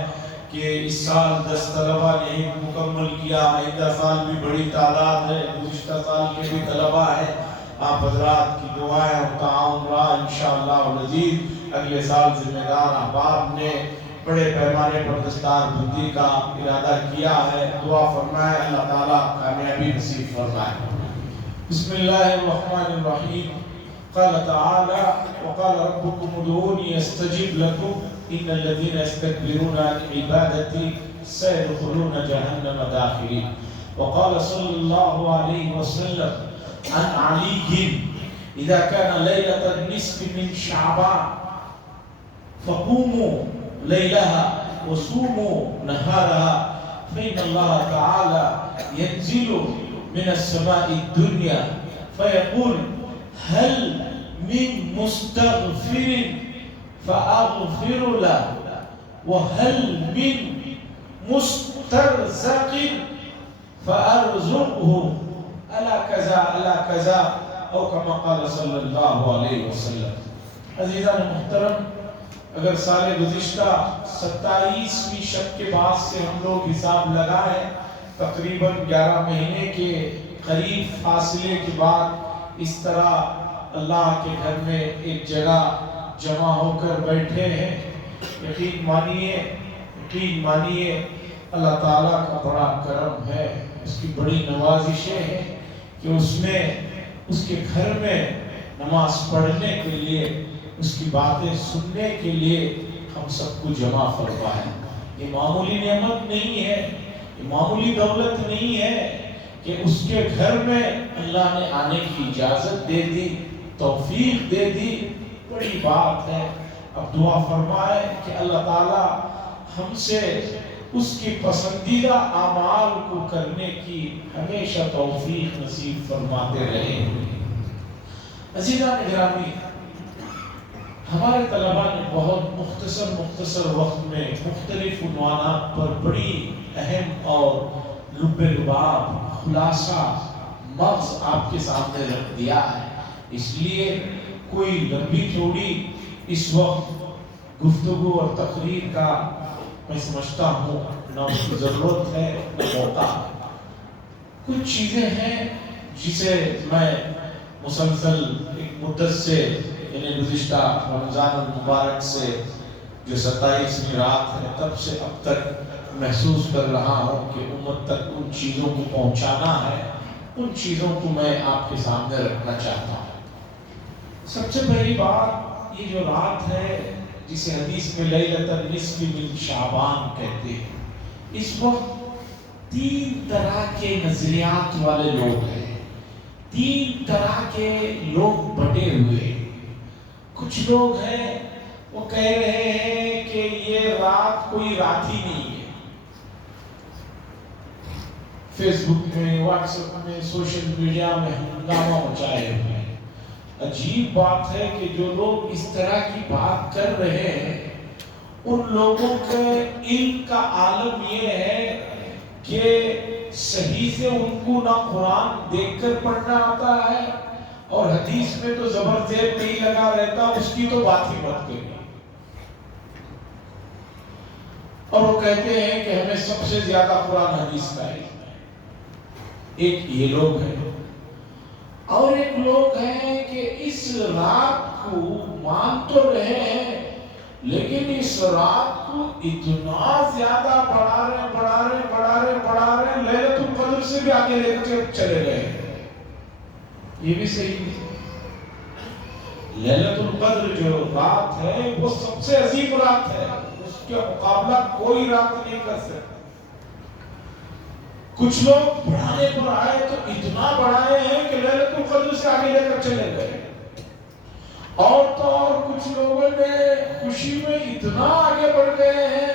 کہ اس سال 10 طلبہ نے ہی مکمل کیا، آئندہ سال بھی بڑی تعداد ہے، گزشتہ سال کے بھی طلبہ ہیں۔ آپ حضرات کی دعائیں اور تعاون رہا انشاءاللہ العزیز۔ اگلے سال ذمہ دار احباب نے بڑے پیمانے پر دستار بندی کا ارادہ کیا ہے، دعا فرمائے اللہ تعالیٰ کامیابی نصیب فرمائے۔ بسم اللہ الرحمن الرحیم۔ قال تعالی وقال ربكم ادعوني استجب لكم ان الذين يستكبرون عن عبادتي سيدخلون جهنم داخرين۔ وقال صلى الله عليه وسلم عن علي اذا كان ليلة النصف من شعبان فقوموا ليلها وصوموا نهارها فإن الله تعالى ينزل من السماء الدنيا فيقول هل من مستغفر فأغفر له وهل من مسترزق فأرزقه ألا كذا ألا كذا أو كما قال صلی اللہ علیہ وسلم۔ عزیزان محترم، اگر سال گزشتہ 27ویں شب کے بعد سے ہم لوگ حساب لگائیں، تقریباً 11 مہینے کے قریب فاصلے کے بعد اس طرح اللہ کے گھر میں ایک جگہ جمع ہو کر بیٹھے ہیں، یقین مانیے اللہ تعالیٰ کا بڑا کرم ہے، اس کی بڑی نوازشیں ہیں کہ اس نے اس کے گھر میں نماز پڑھنے کے لیے، اس کی باتیں سننے کے لیے ہم سب کو جمع فرمایا۔ یہ معمولی نعمت نہیں ہے، یہ معمولی دولت نہیں ہے کہ اس کے گھر میں اللہ نے آنے کی اجازت دے دی، توفیق دے دی، بڑی بات ہے۔ اب دعا فرمائے کہ اللہ تعالیٰ ہم سے اس کی پسندیدہ اعمال کو کرنے کی ہمیشہ توفیق نصیب فرماتے رہے۔ عزیزان گرامی، ہمارے طلباء نے بہت مختصر وقت میں مختلف عنوانات پر بڑی اہم اور لب لباب خلاصہ مغز آپ کے سامنے رکھ دیا ہے، اس لیے کوئی لمبی چوڑی اس وقت گفتگو اور تقریر کا میں سمجھتا ہوں نہ اس کی ضرورت ہے نہ موقع۔ کچھ چیزیں ہیں جسے میں مسلسل ایک مدت سے، یعنی گزشتہ رمضان المبارک سے جو 27ویں رات ہے تب سے اب تک محسوس کر رہا ہوں کہ امت تک ان چیزوں کو پہنچانا ہے، ان چیزوں کو میں آپ کے سامنے رکھنا چاہتا ہوں۔ سب سے پہلی بات، یہ جو رات ہے جسے حدیث میں لیلۃ النصف من شعبان کہتے ہیں، اس وقت 3 طرح کے نظریات والے لوگ ہیں، 3 طرح کے لوگ بٹے ہوئے ہیں۔ کچھ لوگ ہیں وہ کہہ رہے ہیں کہ یہ رات کوئی رات ہی نہیں ہے، فیس بک میں، واٹس ایپ میں، سوشل میڈیا میں ہنگامہ مچائے ہوئے ہیں۔ عجیب بات ہے کہ جو لوگ اس طرح کی بات کر رہے ہیں ان لوگوں کے علم کا عالم یہ ہے کہ صحیح سے ان کو نہ قرآن دیکھ کر پڑھنا آتا ہے اور حدیث میں تو زبر زیر نہیں لگا رہتا، اس کی تو بات ہی مت کریں۔ اور وہ کہتے ہیں کہ ہمیں سب سے زیادہ قرآن حدیث کا علم ہے۔ ایک یہ لوگ ہیں، اور ایک لوگ ہیں کہ اس رات کو مان تو رہے ہیں لیکن اس رات کو اتنا زیادہ بڑھا رہے لیلۃ القدر سے بھی آگے لے کر چلے گئے۔ یہ بھی صحیح نہیں۔ لیلۃ القدر جو رات ہے وہ سب سے عظیم رات ہے، اس کے مقابلہ کوئی رات نہیں کر سکتا۔ کچھ لوگ بڑھانے پر آئے تو اتنا بڑھائے ہیں کہ لیلۃ القدر سے آگے لے کر چلے گئے، اور تو اور کچھ لوگوں نے خوشی میں اتنا آگے بڑھ گئے ہیں،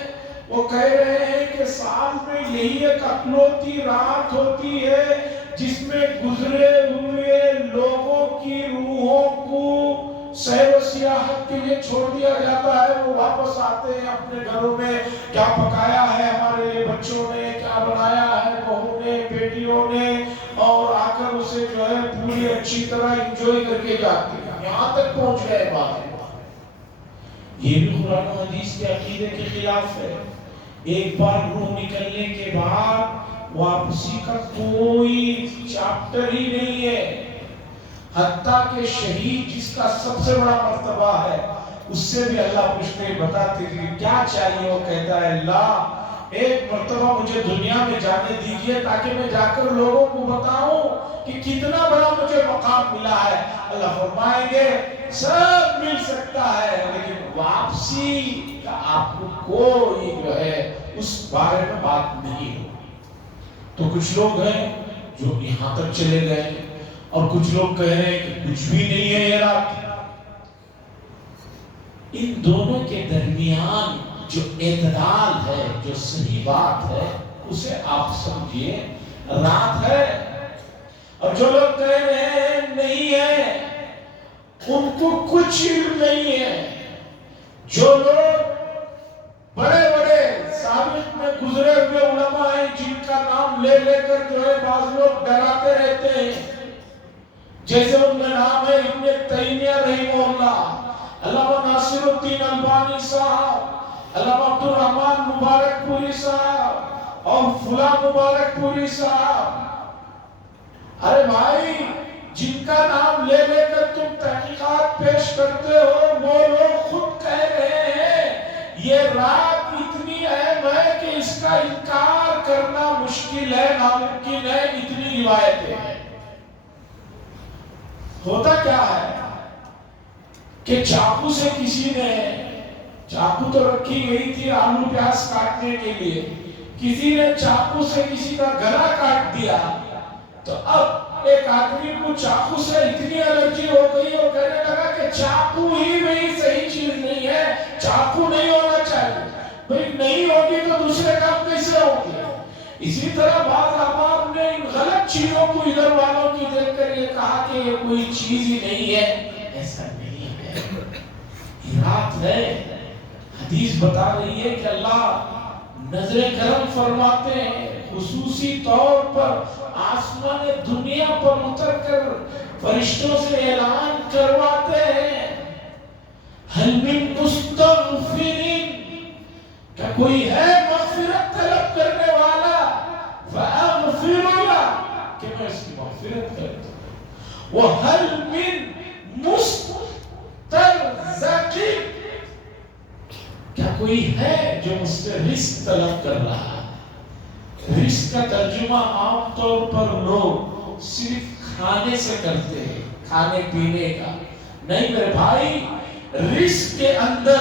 وہ کہہ رہے ہیں کہ سال میں یہی ایک اکلوتی رات ہوتی ہے جس میں گزرے ہوئے لوگوں کی روحوں کو سیر و سیاحت کے لیے چھوڑ دیا جاتا ہے، وہ واپس آتے ہیں اپنے گھروں میں، کیا پکایا ہے ہمارے لیے بچوں نے، کیا بنایا ہے بہو نے، بیٹیوں نے، اور آ کر اسے جو ہے پوری اچھی طرح انجوائے کر کے جاتے ہیں۔ یہاں تک پہنچ گئے بات۔ یہ بھی قرآن و حدیث کے عقیدے کے خلاف ہے۔ ایک بار روح نکلنے کے بعد واپسی کا کوئی چاپٹر ہی نہیں ہے، حتیٰ کہ شہید جس کا سب سے بڑا مرتبہ ہے اس سے بھی اللہ پوچھتے بتاتے کہ کیا چاہیے، وہ کہتا ہے اللہ ایک مرتبہ مجھے دنیا میں جانے دیجئے تاکہ میں جا کر لوگوں کو بتاؤں کہ کتنا بڑا مجھے مقام ملا ہے۔ اللہ فرمائیں گے سب مل سکتا ہے لیکن واپسی کا آپ کو کوئی جو ہے اس بارے میں بات نہیں ہو۔ تو کچھ لوگ ہیں جو یہاں تک چلے گئے اور کچھ لوگ کہہ رہے ہیں کہ کچھ بھی نہیں ہے یہ رات۔ ان دونوں کے درمیان جو اعتدال ہے، جو صحیح بات ہے، اسے آپ سمجھیے رات ہے۔ اور جو لوگ کہہ رہے ہیں نہیں ہے ان کو کچھ علم نہیں ہے۔ جو لوگ بڑے بڑے سابق میں گزرے ہوئے علماء ہیں جن کا نام لے لے کر جو ہے بعض لوگ ڈراتے رہتے ہیں، جیسے ان کا نام ہے ابن تیمیہ رحمہ اللہ، علامہ ناصر الدین البانی صاحب، علامہ عبد الرحمن مبارک پوری صاحب اور فلاں مبارک پوری صاحب۔ ارے بھائی جن کا نام لے لے کر تم تحقیقات پیش کرتے ہو وہ لوگ خود کہہ رہے ہیں یہ رات اتنی اہم ہے کہ اس کا انکار کرنا مشکل ہے، ناممکن ہے، اتنی روایتیں ہیں۔ ہوتا کیا ہے کہ چاقو سے کسی نے، چاقو تو رکھی گئی تھی آلو پیاز کاٹنے کے لیے، کسی نے چاقو سے کسی کا گلا کاٹ دیا، تو اب ایک آدمی کو چاقو سے اتنی الرجی ہو گئی اور کہنے لگا کہ چاقو ہی نہیں صحیح چیز نہیں ہے، چاقو نہیں ہونا چاہیے۔ بھئی نہیں ہوگی تو دوسرے کام کیسے ہوگی؟ اسی طرح بعض احباب نے ان غلط چیزوں کو ادھر والوں کی دیکھ کر یہ کہا کہ یہ کوئی چیز ہی نہیں ہے۔ ایسا نہیں ہے، یہ رات ہے۔ حدیث بتا رہی ہے کہ اللہ نظر کرم فرماتے ہیں، خصوصی طور پر آسمان دنیا پر اتر کر فرشتوں سے اعلان کرواتے ہیں حل من مستغفر، کیا کوئی ہے مغفرت طلب کرنے والا، فاغفر له، کہ میں اس کی مغفرت کرتا ہوں، وحل من مسترزق، کیا کوئی ہے جو مجھ سے رزق طلب کر رہا ہے۔ رزق کا ترجمہ عام طور پر لوگ صرف کھانے سے کرتے ہیں، کھانے پینے کا نہیں۔ میرے بھائی رزق کے اندر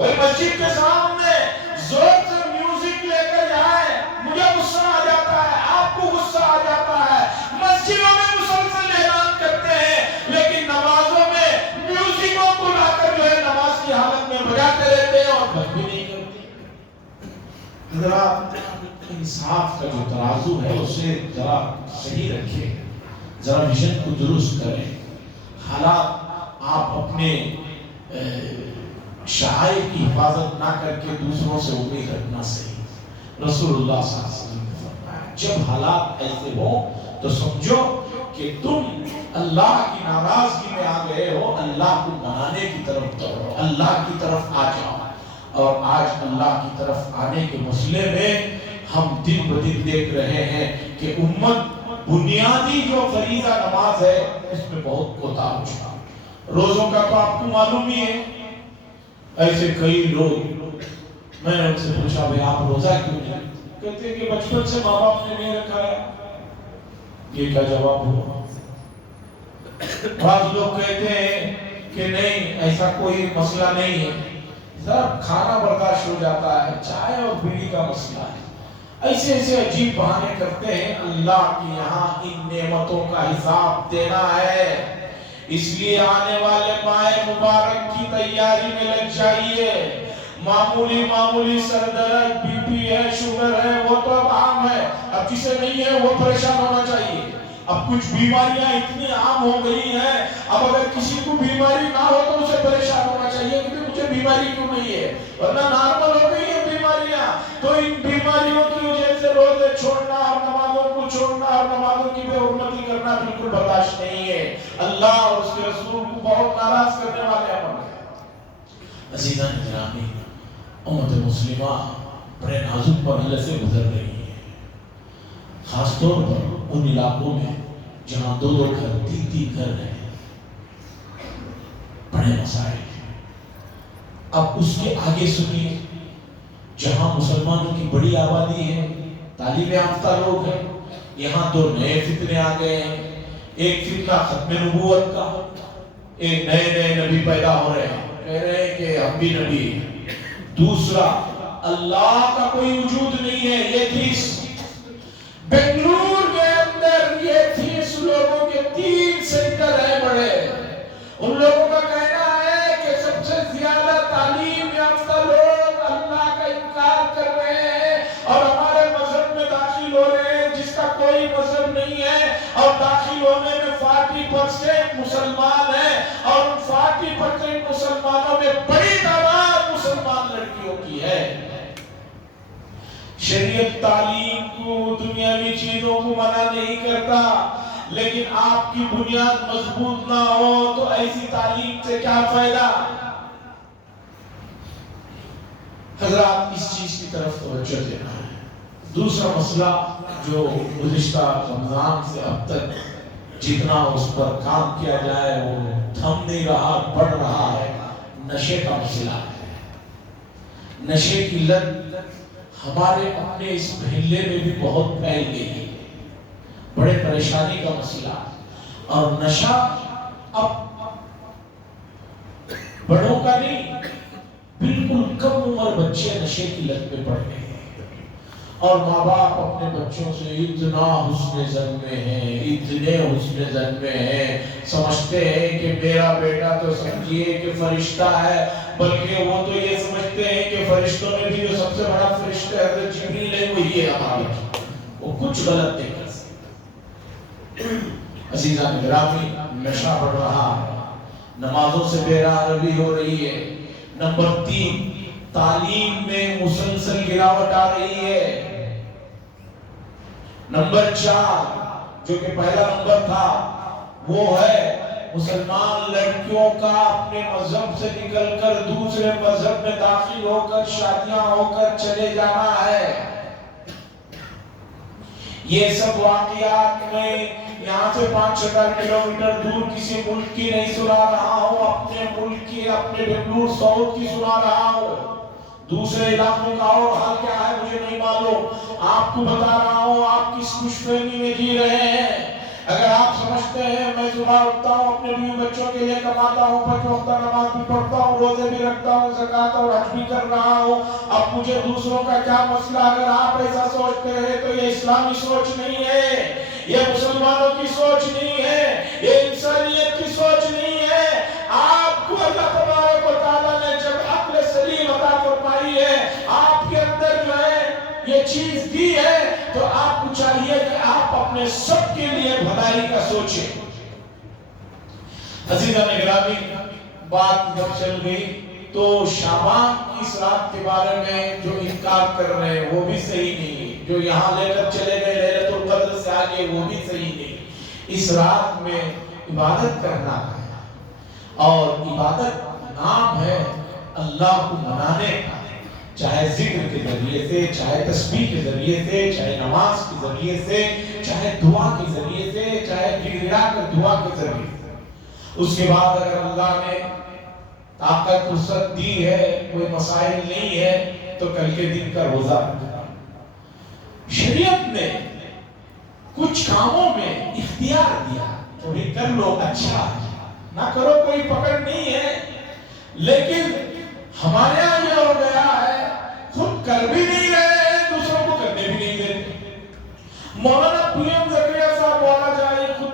کوئی مسجد کے سامنے زور سے میوزک لے کر جائے، مجھے غصہ آ جاتا ہے، آپ کو غصہ آ جاتا ہے۔ مسجدوں میں مسلسل اعلان کرتے ہیں لیکن نمازوں میں میوزکوں کو لا کر جو ہے نماز کی حالت میں بجاتے رہتے ہیں اور بس بھی نہیں کرتے۔ حضرات، انصاف کا جو ترازو ہے اسے ذرا صحیح رکھیں، ذرا ویژن کو درست کریں۔ حالات آپ اپنے شعائر کی حفاظت نہ کر کے دوسروں سے امید رکھنا صحیح۔ رسول اللہ صلی اللہ علیہ وسلم نے فرمایا جب حالات ایسے ہوں تو سمجھو کہ تم اللہ کی ناراضگی میں آ گئے ہو، اللہ کو منانے کی طرف دوڑو، اللہ کی طرف آ جاؤ۔ اور آج اللہ کی طرف آنے کے مسئلے میں ہم دن بدن دیکھ رہے ہیں کہ امت بنیادی جو فریضہ نماز ہے اس میں بہت کوتاہی ہو چکا۔ روزوں کا تو آپ کو معلوم ہی ہے، ایسے کئی لوگ، میں نے ان سے پوچھا بھائی آپ روزہ کیوں نہیں؟ کہتے ہیں کہ بچپن سے ماں باپ نے نہیں رکھایا۔ یہ کیا جواب ہوا؟ بعض لوگ کہتے ہیں کہ نہیں ایسا کوئی مسئلہ نہیں ہے، سب کھانا برداشت ہو جاتا ہے، چائے اور بیڑی کا مسئلہ ہے۔ ایسے ایسے عجیب بہانے کرتے ہیں۔ اللہ کی یہاں ان نعمتوں کا حساب دینا ہے، اس لیے آنے والے ماہ مبارک کی تیاری میں لگ جائیے۔ معمولی سر درد، بی پی ہے، شوگر ہے، وہ تو اب عام ہے، اب جسے نہیں ہے وہ پریشان ہونا چاہیے۔ اب کچھ بیماریاں اتنی عام ہو گئی ہیں، اب اگر کسی کو بیماری نہ ہو تو اسے پریشان ہونا چاہیے کہ مجھے بیماری کیوں نہیں ہے، ورنہ نارمل ہو گئی ہیں بیماریاں۔ تو ان بیماریوں کی وجہ سے روزے چھوڑنا اور نمازوں کو چھوڑنا اور نمازوں کی بے حرمتی کرنا بالکل برداشت نہیں ہے۔ اللہ اور اس کے رسول کو بہت ناراض کرنے والے عمل ہے۔ عزیزان گرامی، امت مسلمہ بڑے نازک مرحلے سے گزر رہی ہے، خاص طور پر ان علاقوں میں جہاں دو گھر، تین گھر ہیں، بڑے مسائل ہیں۔ اب اس کے آگے سنیے، جہاں مسلمانوں کی بڑی آبادی ہے، تعلیم یافتہ لوگ ہیں، یہاں دو نئے فتنے آ گئے ہیں۔ ایک فتنہ ختم نبوت کا، ایک نئے نبی پیدا ہو رہے ہیں، کہہ رہے ہیں کہ ہم بھی نبی ہیں۔ دوسرا، اللہ کا کوئی وجود نہیں ہے، یہ تھیس۔ بنگلور کے اندر یہ تھیس لوگوں کے 3 سینٹر ہیں بڑے۔ ان لوگوں کا کہنا ہے کہ سب سے زیادہ تعلیم یافتہ لوگ اللہ کا انکار کر رہے ہیں اور ہمارے مذہب میں داخل ہو رہے ہیں جس کا کوئی مذہب نہیں ہے، اور داخل ہونے میں 40% مسلمان ہیں، اور ان 40% مسلمانوں میں بڑی تعداد مسلمان لڑکیوں کی ہے۔ شریعت تعلیم کو، دنیاوی چیزوں کو منع نہیں کرتا، لیکن آپ کی بنیاد مضبوط نہ ہو تو ایسی تعلیم سے کیا فائدہ؟ حضرات، اس چیز کی طرف توجہ دینا ہے۔ دوسرا مسئلہ جو گزشتہ رمضان سے اب تک جتنا اس پر کام کیا جائے وہ تھم نہیں رہا، بڑھ رہا ہے، نشے کا مسئلہ ہے۔ نشے کی لت ہمارے اپنے اس محلے میں بھی بہت پھیل گئی ہے، بڑے پریشانی کا مسئلہ۔ اور نشہ اب بڑوں کا نہیں، بالکل کم عمر بچے نشے کی لت میں پڑ گئے ہیں، اور ماں باپ اپنے بچوں سے اتنا حسن ظن میں ہیں، اتنے حسن ظن میں ہیں، سمجھتے ہیں کہ میرا بیٹا تو سمجھیے کہ فرشتہ ہے، بلکہ وہ تو یہ سمجھتے ہیں کہ فرشتوں میں بھی جو سب سے بڑا فرشتہ حضرت جبریل ہے وہی ہے ہمارا، وہ کچھ غلط نہیں کر سکتے۔ عزیزان گرامی، نشہ بڑھ رہا ہے، نمازوں سے بے روی ہو رہی ہے۔ نمبر 3، تعلیم میں مسلسل گراوٹ آ رہی ہے۔ نمبر 4، جو کہ پہلا نمبر تھا، وہ ہے مسلمان لڑکیوں کا اپنے مذہب سے نکل کر دوسرے مذہب میں داخل ہو کر شادیاں ہو کر چلے جانا ہے۔ یہ سب واقعات میں یہاں سے 5,000 کلومیٹر دور کسی ملک کی نہیں سنا رہا ہوں، اپنے ملک کی، اپنے بنگلور ساؤتھ کی سنا رہا ہوں۔ دوسرے علاقوں کا اور حال کیا ہے مجھے نہیں معلوم، آپ کو بتا رہا ہوں، آپ کس خوش فہمی میں جی رہے ہیں۔ اگر آپ سمجھتے ہیں میں صبح اٹھتا ہوں اپنے بیوی بچوں کے لیے کماتا ہوں 5 وقت نماز بھی پڑھتا ہوں روزے بھی رکھتا ہوں زکوٰۃ اور حج بھی کر رہا ہوں اب مجھے دوسروں کا کیا مسئلہ اگر آپ ایسا سوچتے ہیں تو یہ اسلامی سوچ نہیں ہے یہ مسلمانوں کی سوچ نہیں ہے یہ انسانیت کی سوچ نہیں ہے آپ کو اللہ تبارک و تعالیٰ نے جب عقل سلیم عطا فرمائی ہے آپ کے اندر جو ہے یہ چیز دی ہے تو آپ کو چاہیے کہ آپ اپنے سب کے لیے بھلائی کا سوچیں عزیزان گرامی بات جب چل گئی تو شعبان کی اس رات کے بارے میں جو انکار کر رہے ہیں وہ بھی صحیح نہیں جو یہاں لے کر چلے گئے لیلۃ القدر سے آگے وہ بھی صحیح نہیں اس رات میں عبادت کرنا ہے اور عبادت نام ہے اللہ کو منانے کا چاہے ذکر کے ذریعے سے چاہے تسبیح کے ذریعے سے چاہے نماز کے ذریعے سے چاہے دعا کے ذریعے سے چاہے گڑ گڑا کر دعا کے ذریعے سے اس کے بعد اگر اللہ نے طاقت فرصت دی ہے کوئی مسائل نہیں ہے تو کل کے دن کا روزہ رکھنا شریعت نے کچھ کاموں میں اختیار دیا تو بھی کر لو اچھا نہ کرو کوئی پکڑ نہیں ہے لیکن ہمارے یہاں یہ ہو گیا ہے خود کر بھی نہیں رہے دوسروں کو کرنے بھی نہیں دیتے مولانا پیم زکریا صاحب بولا جائے خود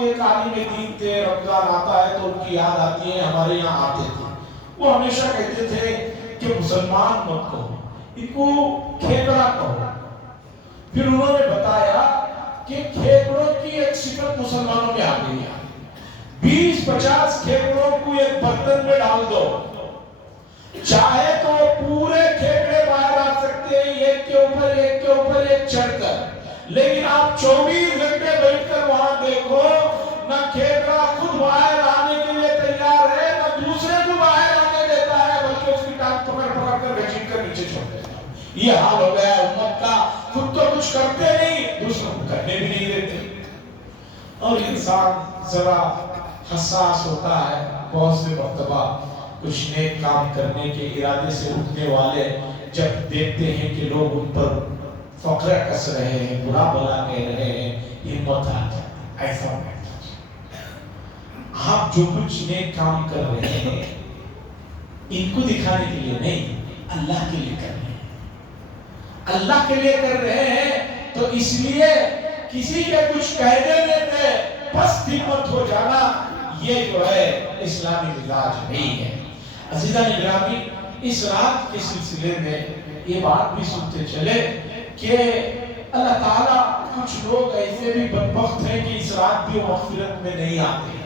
ایک عالم دین تھے رمضان آتا ہے تو ان کی یاد آتی ہے ہمارے یہاں آتے تھے وہ ہمیشہ کہتے تھے کہ مسلمان مت کہو ان کو کھیکڑا کہو پھر انہوں نے بتایا کہ کھیکڑوں کی ایک صفت مسلمانوں میں آ گئی ہے 20-50 کھیکڑوں کو ایک برتن میں ڈال دو چاہے تو پورے کھیکڑے باہر آ سکتے ہیں ایک کے اوپر ایک چڑھ کر لیکن آپ 24 گھنٹے بیٹھ کر وہاں دیکھو نہ کھیکڑا خود باہر آنے کے لیے تیار ہے نہ دوسرے کو باہر آنے دیتا ہے بلکہ اس کی ٹانگ پکڑ کر گھسیٹ کر نیچے چھوڑ دیتا ہے یہ حال ہو گیا ہے امت کا خود تو کچھ کرتے نہیں دوسروں کو کرنے بھی نہیں دیتے اور انسان ذرا حساس ہوتا ہے بہت سے مرتبہ کچھ نیک کام کرنے کے ارادے سے اٹھنے والے جب دیکھتے ہیں کہ لوگ ان پر فخر کس رہے ہیں برا بلا کہہ رہے ہیں ہمت آ جاتی ایسا آپ جو کچھ نیک کام کر رہے ہیں ان کو دکھانے کے لیے نہیں اللہ کے لیے کر رہے ہیں اللہ کے لیے کر رہے ہیں تو اس لیے کسی کے کچھ کہنے دیتے بس ہمت ہو جانا یہ جو ہے اسلامی مزاج نہیں ہے عزیزان گرامی اس رات کے سلسلے میں یہ بات بھی سنتے چلے کہ اللہ تعالیٰ کچھ لوگ ایسے بھی بدبخت ہیں کہ اس رات بھی مغفرت میں نہیں آتے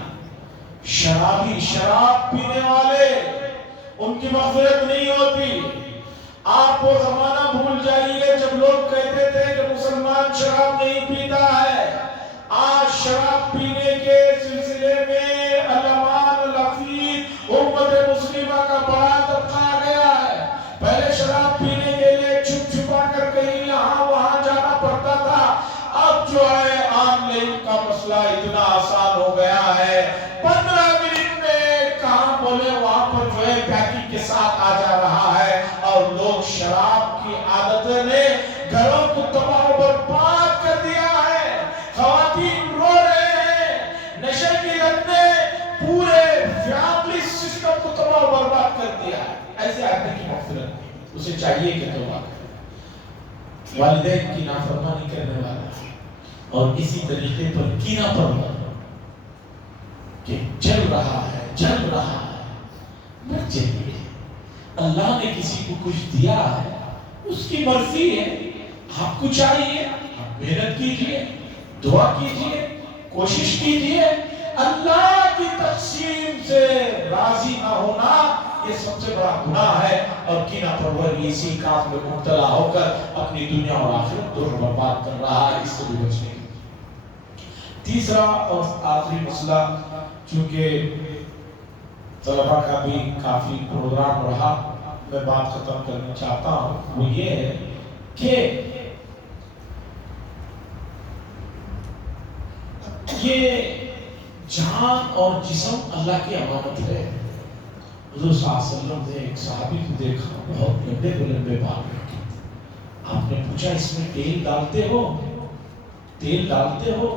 شرابی شراب پینے والے ان کی مغفرت نہیں ہوتی آپ وہ زمانہ بھول جائیے جب لوگ کہتے تھے کہ مسلمان شراب نہیں پیتا ہے آج شراب پینے کے سلسلے میں علمان الحفیظ امت مسلمہ کا بڑا طبقہ آ گیا ہے پہلے شراب پینے کے لیے چھپ چھپا کر کہیں یہاں وہاں جانا پڑتا تھا اب جو ہے آن لائن کا مسئلہ اتنا آسان ہو گیا ہے 15 منٹ میں کہاں بولے وہاں پر جو ہے پیکنگ کے ساتھ آ جا رہا ہے اور لوگ شراب کی عادتیں نے گھروں کو تباہ و برباد کر دیا ہے خواتین رو رہے ہیں نشے کی لت نے پورے فیملی سسٹم کو تباہ و برباد کر دیا ہے ایسے آدمی کی مغفرت اسے چاہیے کہ توبہ کرے والدین کی نافرمانی کرنے والا اور اسی طریقے پر کینہ پرور کہ جل رہا ہے مر جائیے اللہ نے کسی کو کچھ دیا ہے اس کی مرضی ہے آپ کو چاہیے آپ محنت کیجئے دعا کیجئے کوشش کیجئے اللہ کی تقسیم سے راضی نہ ہونا یہ سب سے بڑا گناہ ہے اور کینہ پرور اسی کام میں مبتلا ہو کر اپنی دنیا اور آخرت دونوں برباد کر رہا ہے اس سے بھی بچنے تیسرا اور آخری مسئلہ چونکہ طلبہ کا بھی کافی پروگرام رہا میں بات ختم کرنا چاہتا ہوں وہ یہ ہے کہ یہ جان اور جسم اللہ کی امانت ہے حضور صلی اللہ علیہ وسلم نے ایک صحابی کو دیکھا بہت لمبے بال رکھے آپ نے پوچھا اس میں تیل ڈالتے ہو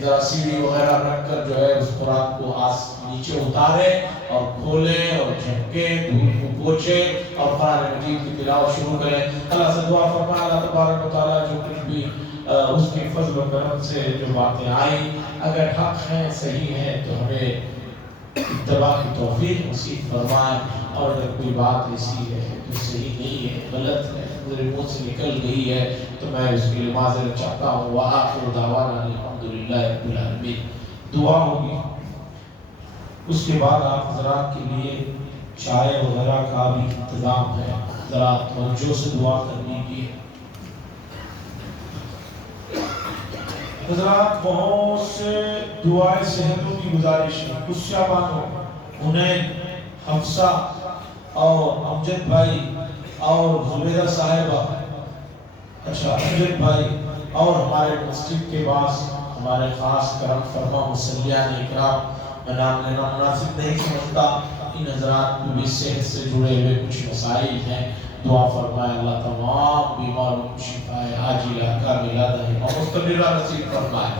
ذرا سیڑھی وغیرہ رکھ کر جو ہے اس قرآن کو نیچے اتارے اور کھولے اور جھپکے دھول کو پوچھے اور قرآن مجید کی تلاوت شروع کرے. اللہ سے دعا فرمائے اللہ تبارک و تعالیٰ جو کچھ بھی اس کے فضل و کرم سے جو باتیں آئی اگر حق ہیں صحیح ہیں تو ہمیں اتباع کی توفیق نصیب فرمائے، اور اگر کوئی بات ایسی ہے جو صحیح نہیں ہے غلط ہے میرے منہ سے نکل گئی ہے تو میں اس کے لیے معذرت چاہتا ہوں. وآخر دعوانا الحمدللہ رب العالمین. دعا ہوگی، اس کے بعد آپ حضرات کے لیے چائے وغیرہ کا بھی انتظام ہے، ذرا توجہ سے دعا کرنے کی. حضرات بہت سے دعائیں صحتوں کی گزارش ہے. کچھ بانو انہیں حفصہ اور امجد بھائی اور زبیدہ صاحبہ، اچھا امجد بھائی اور ہمارے مسجد کے بعض ہمارے خاص کرم فرما مسلیان اکرام، میں نام لینا مناسب نہیں سمجھتا، ان حضرات کو بھی صحت سے جڑے ہوئے کچھ مسائل ہیں. دعا فرمائے اللہ تمام بیماروں کو شفا عاجلہ کاملہ دائمہ مستمرہ نصیب فرمائے.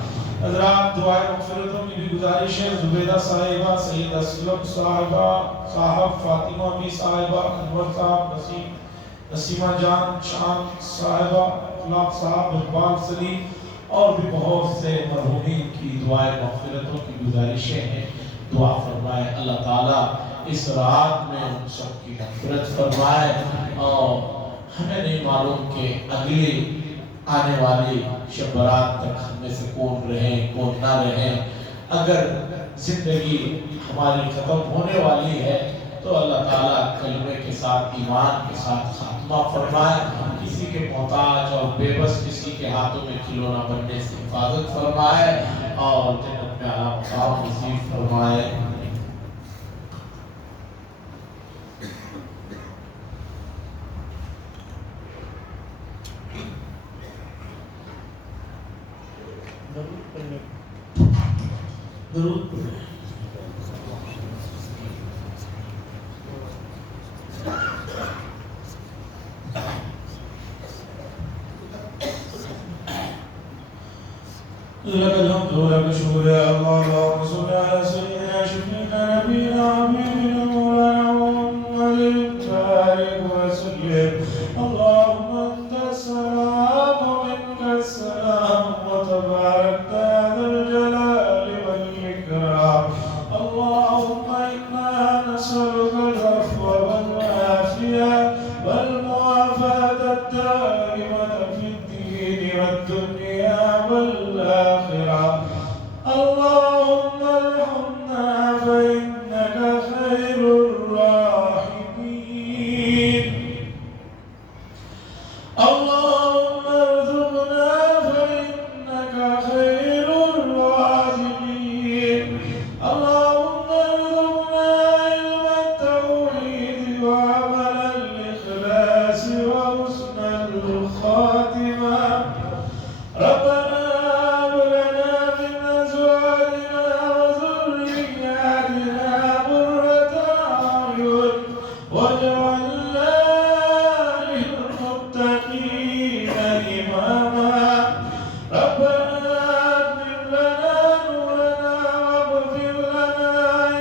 حضرات دعائیں مغفرتوں کی بھی گزارش ہے. زبیدہ صاحبہ، سید اسلم صاحبہ، صاحب فاطمہ بھی صاحبہ، انور صاحب، نسیمہ جان، شان صاحبہ، اخلاق صاحب، اقبال سلیم اور بھی بہت سے مرحومین کی دعائیں مغفرتوں کی گزارشیں ہیں. دعا فرمائے اللہ تعالیٰ اس رات میں ان سب کی مغفرت فرمائے، اور ہمیں نہیں معلوم کہ اگلی آنے والی شب برات تک ہم میں سے کون رہیں کون نہ رہیں. اگر زندگی ہماری ختم ہونے والی ہے تو اللہ تعالیٰ کلمے کے ساتھ ایمان کے ساتھ خاتمہ فرمائے. کسی کے محتاج اور بے بس کسی کے ہاتھوں میں کھلونا بننے سے حفاظت فرمائے اور جنت میں اعلیٰ مقام نصیب فرمائے. درود پڑھیں. لك الحمد ولك الشكر يا الله. اللهم صل على سيدنا شفيعنا نبينا حبيبنا مولانا محمد بارك وسلم. اللهم انت السلام ومنك السلام وتبارك يا ذا الجلال والاكرام. اللهم انا نسالك العفو والعافيه والمعافاه الدائمه في الدين والدنيا والآخرة. اللهم ارحمنا فإنك خير الراحمين. اللهم ارزقنا فإنك خير الرازقين. اللهم ارزقنا علم التوحيد وعمل الإخلاص وحسن الخاتمة. ربنا هب لنا من أزواجنا وذرياتنا قرة أعين واجعلنا للمتقين إماما. ربنا أتمم لنا نورنا واغفر لنا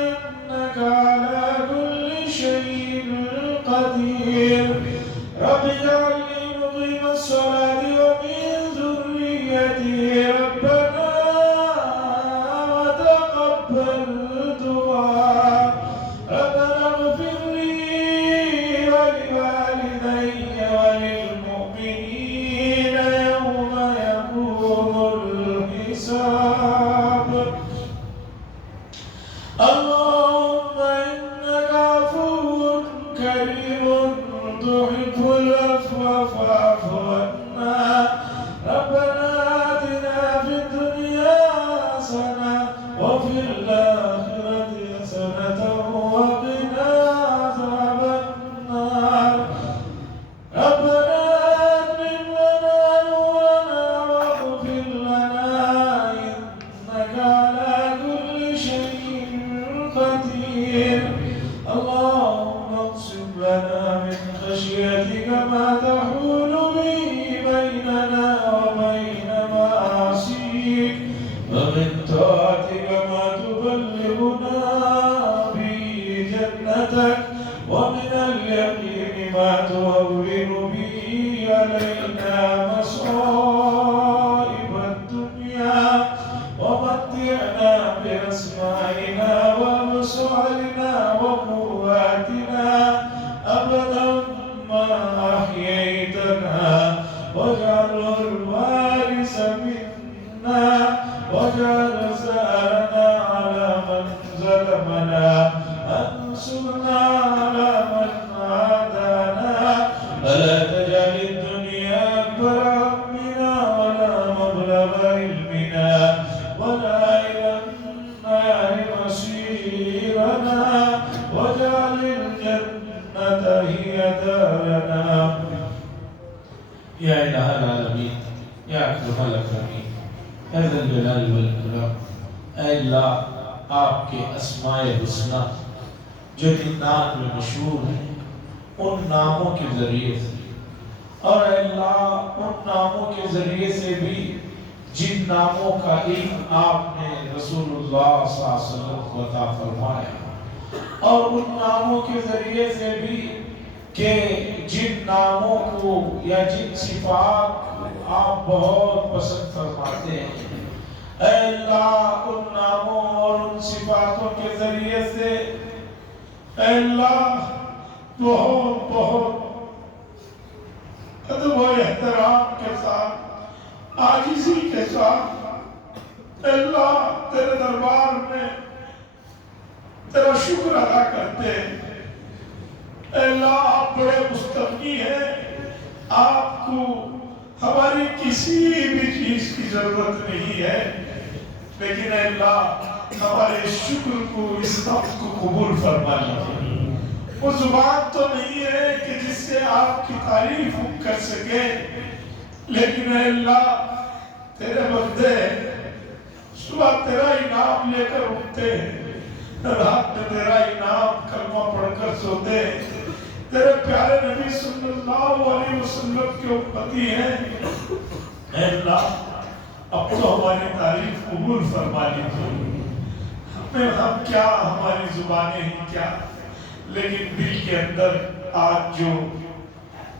إنك على كل شيء قدير. رب اجعلني مقيم الصلاة ومن ذريتي ربنا وتقبل دعاء. ربنا اغفر لي ولوالدي وللمؤمنين يوم يقوم الحساب. اللهم إنك عفو كريم تحب العفو فاعف عنا. ربنا آتنا في الدنيا حسنة وفي الآخرة حسنة وقنا عذاب النار. ربنا أتمم لنا نورنا واغفر لنا إنك على كل شيء قدير. اللهم اقسم لنا من خشيتك ما تحول به بيننا وبين معاصيك، ومن ومتعنا بأسمائنا وأبصارنا وقواتنا أبدا ما أحييتنا واجعله الوارث منا واجعل ثأرنا على من ظلمنا انصرنا على من عادانا ولا تجعل الدنيا أكبر همنا ولا مبلغ علمنا ولا إلى النار مصيرنا واجعل الجنة هي دارنا يا إله العالمين يا أكرم الأكرمين يا ذا الجلال والإكرام اے اللہ آپ کے اسماء حسنہ جو جنات میں مشہور ہیں ان ناموں کے ذریعے سے اور اے اللہ ان ناموں کے ذریعے سے بھی جن ناموں کا علم آپ نے رسول اللہ صلی اللہ علیہ وسلم کو عطا فرمایا اور ان ناموں کے ذریعے سے بھی کہ جن ناموں کو یا جن صفات آپ بہت پسند فرماتے ہیں اے اللہ ان ناموں اور ان صفاتوں کے ذریعے سے اے اللہ بہت ادب و احترام کے ساتھ عاجزی کے ساتھ اے اللہ تیرے دربار میں تیرا شکر ادا کرتے ہیں اے اللہ آپ بڑے مستغنی ہیں آپ کو ہماری کسی بھی چیز کی ضرورت نہیں ہے لیکن اے اللہ ہمارے شکر کو اس وقت کو قبول فرما لیجیے وہ زبان تو نہیں ہے کہ جس سے آپ کی تعریف کر سکے لیکن اے اللہ تیرے بندے صبح تیرا انعام لے کر اٹھتے ہیں رات میں تیرا انعام کلمہ پڑھ کر سوتے ہیں تیرے پیارے نبی صلی اللہ علیہ وسلم کے امتی ہیں اے اللہ اب تو ہماری تعریف قبول فرما لیجیے ہم کیا ہماری زبانیں ہی کیا لیکن دل کے اندر آج جو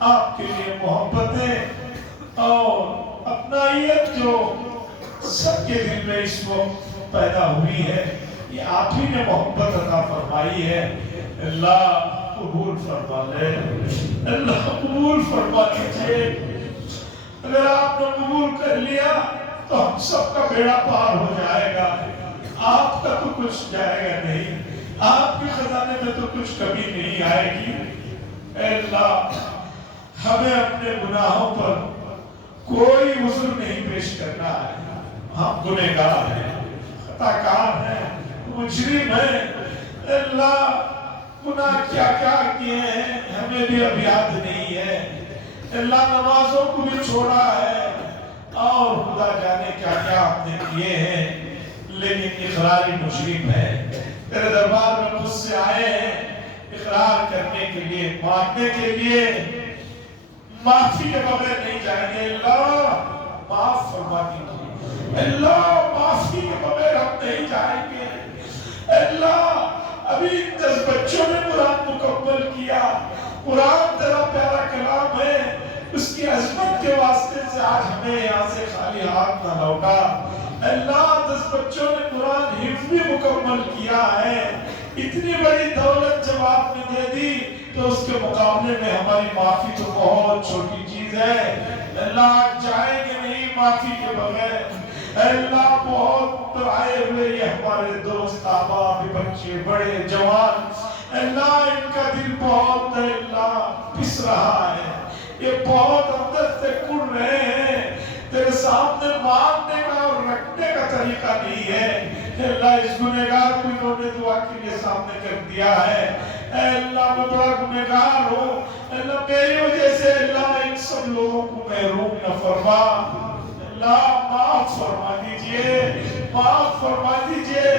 آپ کے لیے محبتیں اور اپنائیت جو سب کے دل میں اس وقت پیدا ہوئی ہے یہ آپ ہی نے محبت عطا فرمائی ہے اللہ قبول فرما لے اللہ قبول فرما لیجیے اگر آپ نے قبول کر لیا تو ہم سب کا بیڑا پار ہو جائے گا آپ کا تو کچھ جائے گا نہیں آپ کے خزانے میں تو کچھ کمی نہیں آئے گی اے اللہ ہمیں اپنے گناہوں پر کوئی عذر نہیں پیش کرنا ہے ہم گنہگار ہیں خطاکار ہیں مجرم ہیں اے اللہ گناہ کیا کیا کیے ہیں ہمیں بھی اب یاد نہیں ہے اللہ نمازوں کو بھی چھوڑا ہے اور خدا جانے کیا کیا آپ نے کیے ہیں لیکن اقراری مجرم ہے تیرے دربار میں مجھ سے آئے ہیں اقرار کرنے کے لیے ماننے کے لیے معافی کے بغیر نہیں جائیں گے اللہ معاف فرما دیجیے اللہ معافی کے بغیر ہم نہیں جائیں گے اللہ ابھی 10 بچوں نے قرآن مکمل کیا قرآن تیرا پیارا کلام ہے اس کی عظمت کے واسطے سے آج ہمیں یہاں سے خالی ہاتھ نہ لوٹا اللہ 10 بچوں نے قرآن حفظ بھی مکمل کیا ہے اتنی بڑی دولت جب آپ نے دے دی تو اس کے مقابلے میں ہماری معافی تو بہت چھوٹی چیز ہے اللہ جائیں گے نہیں معافی کے بغیر اللہ بہت آئے ہوئے یہ ہمارے دوست احباب بچے بڑے جوان اللہ ان کا دل بہت اللہ پس رہا ہے یہ بہت اندر سے کڑ رہے ہیں تیرے سامنے ماننے کا اور رکھنے کا طریقہ نہیں ہے اللہ اس گنہگار کو انہوں نے دعا کے لیے سامنے کر دیا ہے اے اللہ میں بڑا گنہگار ہوں اللہ میری وجہ سے اللہ ان سب لوگوں کو محروم نہ فرما اللہ معاف فرما دیجئے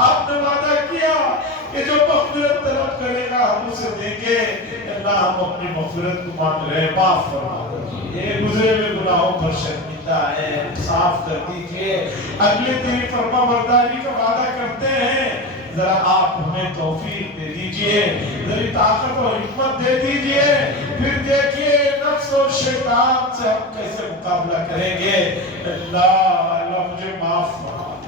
آپ نے وعدہ کیا کہ جو مغفرت طلب کرے گا ہم اسے دیں گے اللہ ہم اپنی مغفرت کو مانگ رہے ہیں معاف فرما دیجئے یہ گزرے ہوئے گناہوں پر شرمندہ ہے صاف کر دیجئے اگلے تیری فرما برداری کا وعدہ کرتے ہیں ذرا آپ ہمیں توفیق دے دیجئے ذرا طاقت و حکمت دے دیجئے پھر دیکھیے نفس و شیطان سے ہم کیسے مقابلہ کریں گے اللہ مجھے معاف فرما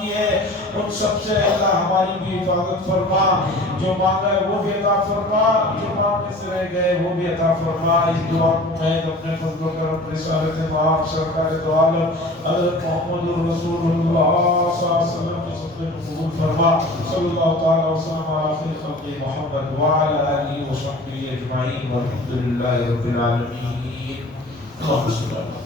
کی ہے ان سب سے اللہ ہماری بھی حفاظت فرما، جو مانگا ہے وہ بھی عطا فرما، جو مانگنے سے رہ گئے وہ بھی عطا فرما۔ اس دعا کو میں اپنے فضل و کرم رسالت مآب سرکار دو عالم حضرت محمد رسول اللہ صلی اللہ علیہ وسلم کی صدقے میں قبول فرما۔ صلی اللہ تعالی وسلم علی خیر خلق محمد وعلی آلہ وصحبہ اجمعین والحمد للہ رب العالمین۔ اللہم صلی اللہ